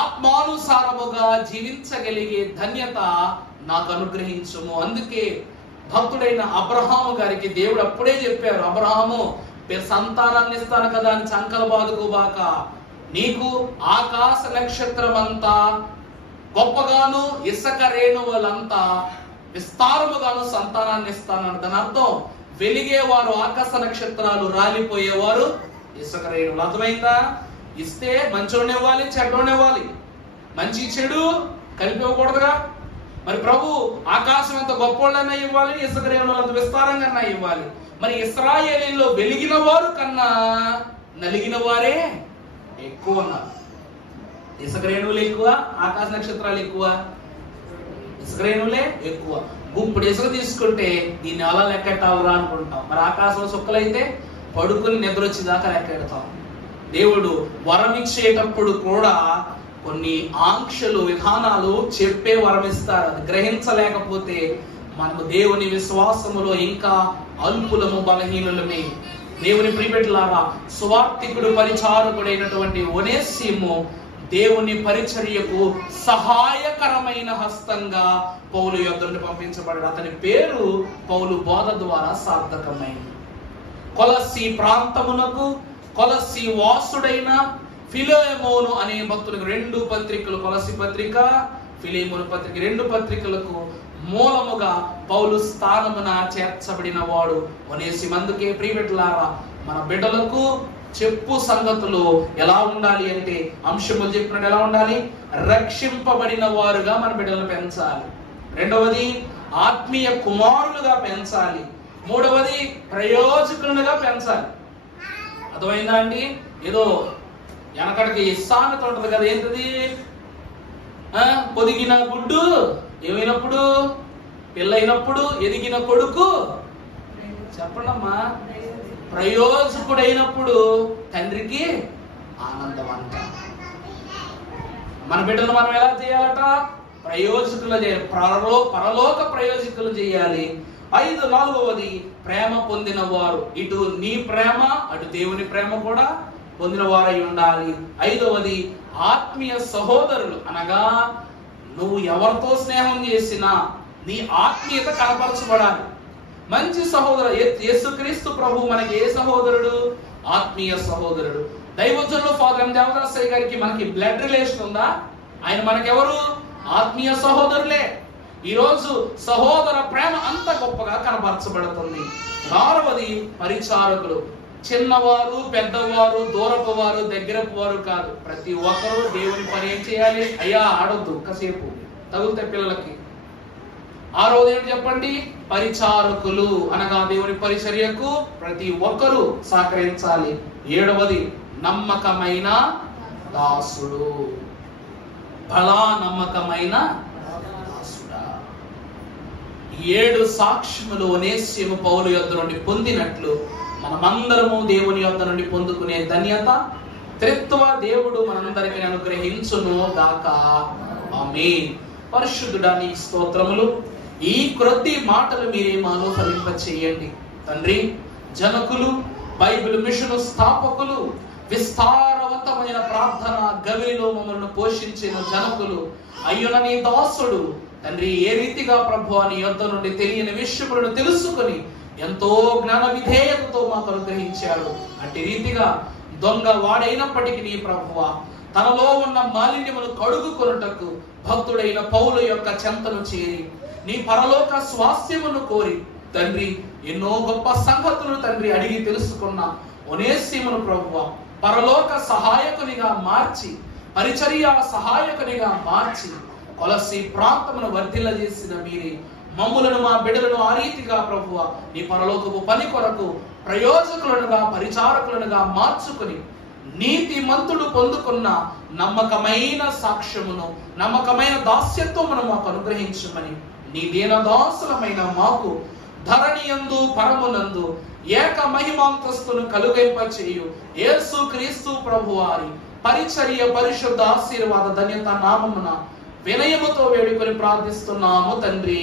ఆత్మానుసారముగా జీవించగలిగే ధన్యత నాకు అనుగ్రహించుము. అందుకే భక్తుడైన అబ్రహాము గారికి దేవుడు అప్పుడే చెప్పారు, అబ్రహాము సంతానాన్ని ఇస్తాను కదా అని చంకల బాదుకోబాక, నీకు ఆకాశ నక్షత్రమంతా గొప్పగాను ఇసుక రేణువులంతా విస్తారముగాను సంతానాన్ని ఇస్తాను. దాని అర్థం వెలిగేవారు ఆకాశ నక్షత్రాలు, రాలిపోయేవారు ఇసుక రేణువులు. అర్థమైందా? ఇస్తే మంచోడిని ఇవ్వాలి, చెడ్డోడిని ఇవ్వాలి. మంచి చెడు కలిపి ఇవ్వకూడదుగా. మరి ప్రభు ఆకాశం ఎంత గొప్పోళ్ళైనా ఇవ్వాలి, ఇసుక రేణువులు అంత విస్తారంగా ఇవ్వాలి. మరి ఇశ్రాయేలీలో వెలిగిన వారు కన్నా నలిగిన వారే ఎక్కువ ఉన్నారు. ఇసుక రేణువులు ఎక్కువ, ఆకాశ నక్షత్రాలు ఎక్కువ. ఇసుక రేణువులే ఎక్కువ. గుప్పుడు ఇసుక తీసుకుంటే దీన్ని అలా లెక్కెట్టావురా అనుకుంటాం. మరి ఆకాశం సుక్కలైతే పడుకుని నిద్ర వచ్చేదాకా లెక్కెడతాం. దేవుడు వరం ఇచ్చేటప్పుడు కూడా కొన్ని ఆంక్షలు, విధానాలు చెప్పే వరం ఇస్తారు. అది గ్రహించలేకపోతే మనము దేవుని విశ్వాసములో ఇంకా అల్పులము, బలహీనులమే. దేవుని ప్రియబిడ్డలారా, సువార్తికుడు, పరిచారకుడైనటువంటి ఒనేసిము దేవుని పరిచర్యకు సహాయకరమైన హస్తంగా పౌలు యొద్ద నుండి పంపించబడ్డాడు. అతని పేరు పౌలు బోధ ద్వారా సార్థకమైంది. కొలస్సీ ప్రాంతమునకు, కొలస్సీ వాసుడైన ఫిలెమోను అనే భక్తులకు 2 పత్రికలు, కొలస్సీ పత్రిక, ఫిలెమోను పత్రిక, 2 పత్రికలకు మూలముగా పౌలు స్థానమున చేర్చబడిన వాడు ఒనేసిము. అందుకే ప్రియబిడ్డలారా, మన బిడ్డలకు చెప్పు సంగతులు ఎలా ఉండాలి అంటే, అంశములు చెప్పినట్టు ఎలా ఉండాలి? రక్షింపబడిన వారుగా మన బిడ్డలను పెంచాలి. రెండవది ఆత్మీయ కుమారులుగా పెంచాలి. మూడవది ప్రయోజకులుగా పెంచాలి. అర్థమైందా అండి? ఏదో వెనకడికి సామెత ఉంటది కదా, ఏంటది? పొదిగిన గుడ్డు ఏమైనప్పుడు, పిల్లైనప్పుడు, ఎదిగిన కొడుకు, చెప్పండమ్మా, ప్రయోజకుడైనప్పుడు తండ్రికి ఆనందం అంట. మన బిడ్డలు మనం ఎలా చేయాలట? ప్రయోజకులు చేయాలి, పరలోక ప్రయోజకులు చేయాలి. 4వది ప్రేమ పొందిన వారు. ఇటు నీ ప్రేమ, అటు దేవుని ప్రేమ కూడా పొందిన వారై ఉండాలి. 5వది ఆత్మీయ సహోదరులు, అనగా నువ్వు ఎవరితో స్నేహం చేసినా నీ ఆత్మీయత కనపరచబడాలి. మంచి సహోదరు, యేసుక్రీస్తు ప్రభు మనకి ఏ సహోదరుడు? ఆత్మీయ సహోదరుడు. దైవజనులు ఫాదర్ ఎం దేవదాసయ్య గారికి మనకి బ్లడ్ రిలేషన్ ఉందా? ఆయన మనకెవరు? ఆత్మీయ సహోదరులే. ఈరోజు సహోదర ప్రేమ అంత గొప్పగా కనపరచబడుతుంది. 4వది పరిచారకులు. చిన్నవారు, పెద్దవారు, దూరపు వారు, దగ్గరపు వారు కాదు, ప్రతి ఒక్కరూ దేవుని పని ఏం చేయాలి? అయ్యా ఆడొద్దు, కాసేపు తగులుతాయి పిల్లలకి. 6వది ఏంటి చెప్పండి? పరిచారకులు, అనగా దేవుని పరిచర్యకు ప్రతి ఒక్కరూ సహకరించాలి. 7వది నమ్మకమైన దాసుడు. బలా నమ్మకమైన దాసుడా. 7 సాక్ష్యములు ఒనేసిము పౌలు యొద్ద నుండి పొందినట్లు మనమందరము దేవుని యొద్ద నుండి పొందుకునే ధన్యత త్రిత్వ దేవుడు మనందరికీ అనుగ్రహించును గాక. ఆమేన్. పరిశుద్ధుడా, నీ స్తోత్రములు. ఈ క్రొత్త మాటలు మీరేమాలో ఫలింప చేయండి తండ్రి. జనకులు, బైబిల్ మిషన్ స్థాపకులు, విస్తారవంతమైన ప్రార్థన గవిలో మమ్మల్ని పోషించిన జనకులు, అయ్యున నీ దాసుడు తండ్రి ఏ రీతిగా ప్రభువా నీ యొద్ద నుండి తెలియని విషయములను తెలుసుకొని ఎంతో జ్ఞాన విధేయతతో మాకు అనుగ్రహించాడు. అట్టి రీతిగా దొంగ వాడైనప్పటికీ నీ ప్రభువా తనలో ఉన్న మాలిన్యమును కడుగుకొనుటకు భక్తుడైన పౌలు యొక్క చెంతను చేరి నీ పరలోక స్వాస్థ్యమును కోరి తండ్రి ఎన్నో గొప్ప సంగతులను తండ్రి అడిగి తెలుసుకున్న ఒనేసిమును ప్రభువా పరలోక సహాయకునిగా మార్చి, పరిచర్య సహాయకునిగా మార్చి కొలస్సీ ప్రాంతమును వర్ధిల్లజేసిన మీరే మమ్ములను, మా బిడ్డలను ఆ రీతిగా ప్రభువా నీ పరలోకపు పని కొరకు ప్రయోజకులనుగా, పరిచారకులనుగా మార్చుకుని నీతిమంతుడు పొందుకున్న నమ్మకమైన సాక్ష్యమును, నమ్మకమైన దాస్యత్వమును మాకు అనుగ్రహించమని నీ దీనదాసులమైన మాకు ధరణియందు పరమునందు ఏక మహిమాంతస్తును కలుగైంప చేయు యేసు క్రీస్తు ప్రభువారి పరిచర్య పరిశుద్ధ ఆశీర్వాద ధన్యత నామమున వినయముతో వేడుకొని ప్రార్థిస్తున్నాము తండ్రి,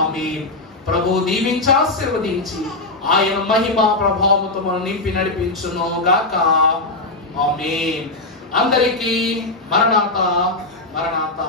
ఆమేన్. ప్రభు దీవించి ఆశీర్వదించి ఆయన మహిమ ప్రభావముతో మనం నింపి నడిపించును గాక. ఆమేన్. అందరికీ మరణాత మరణాత.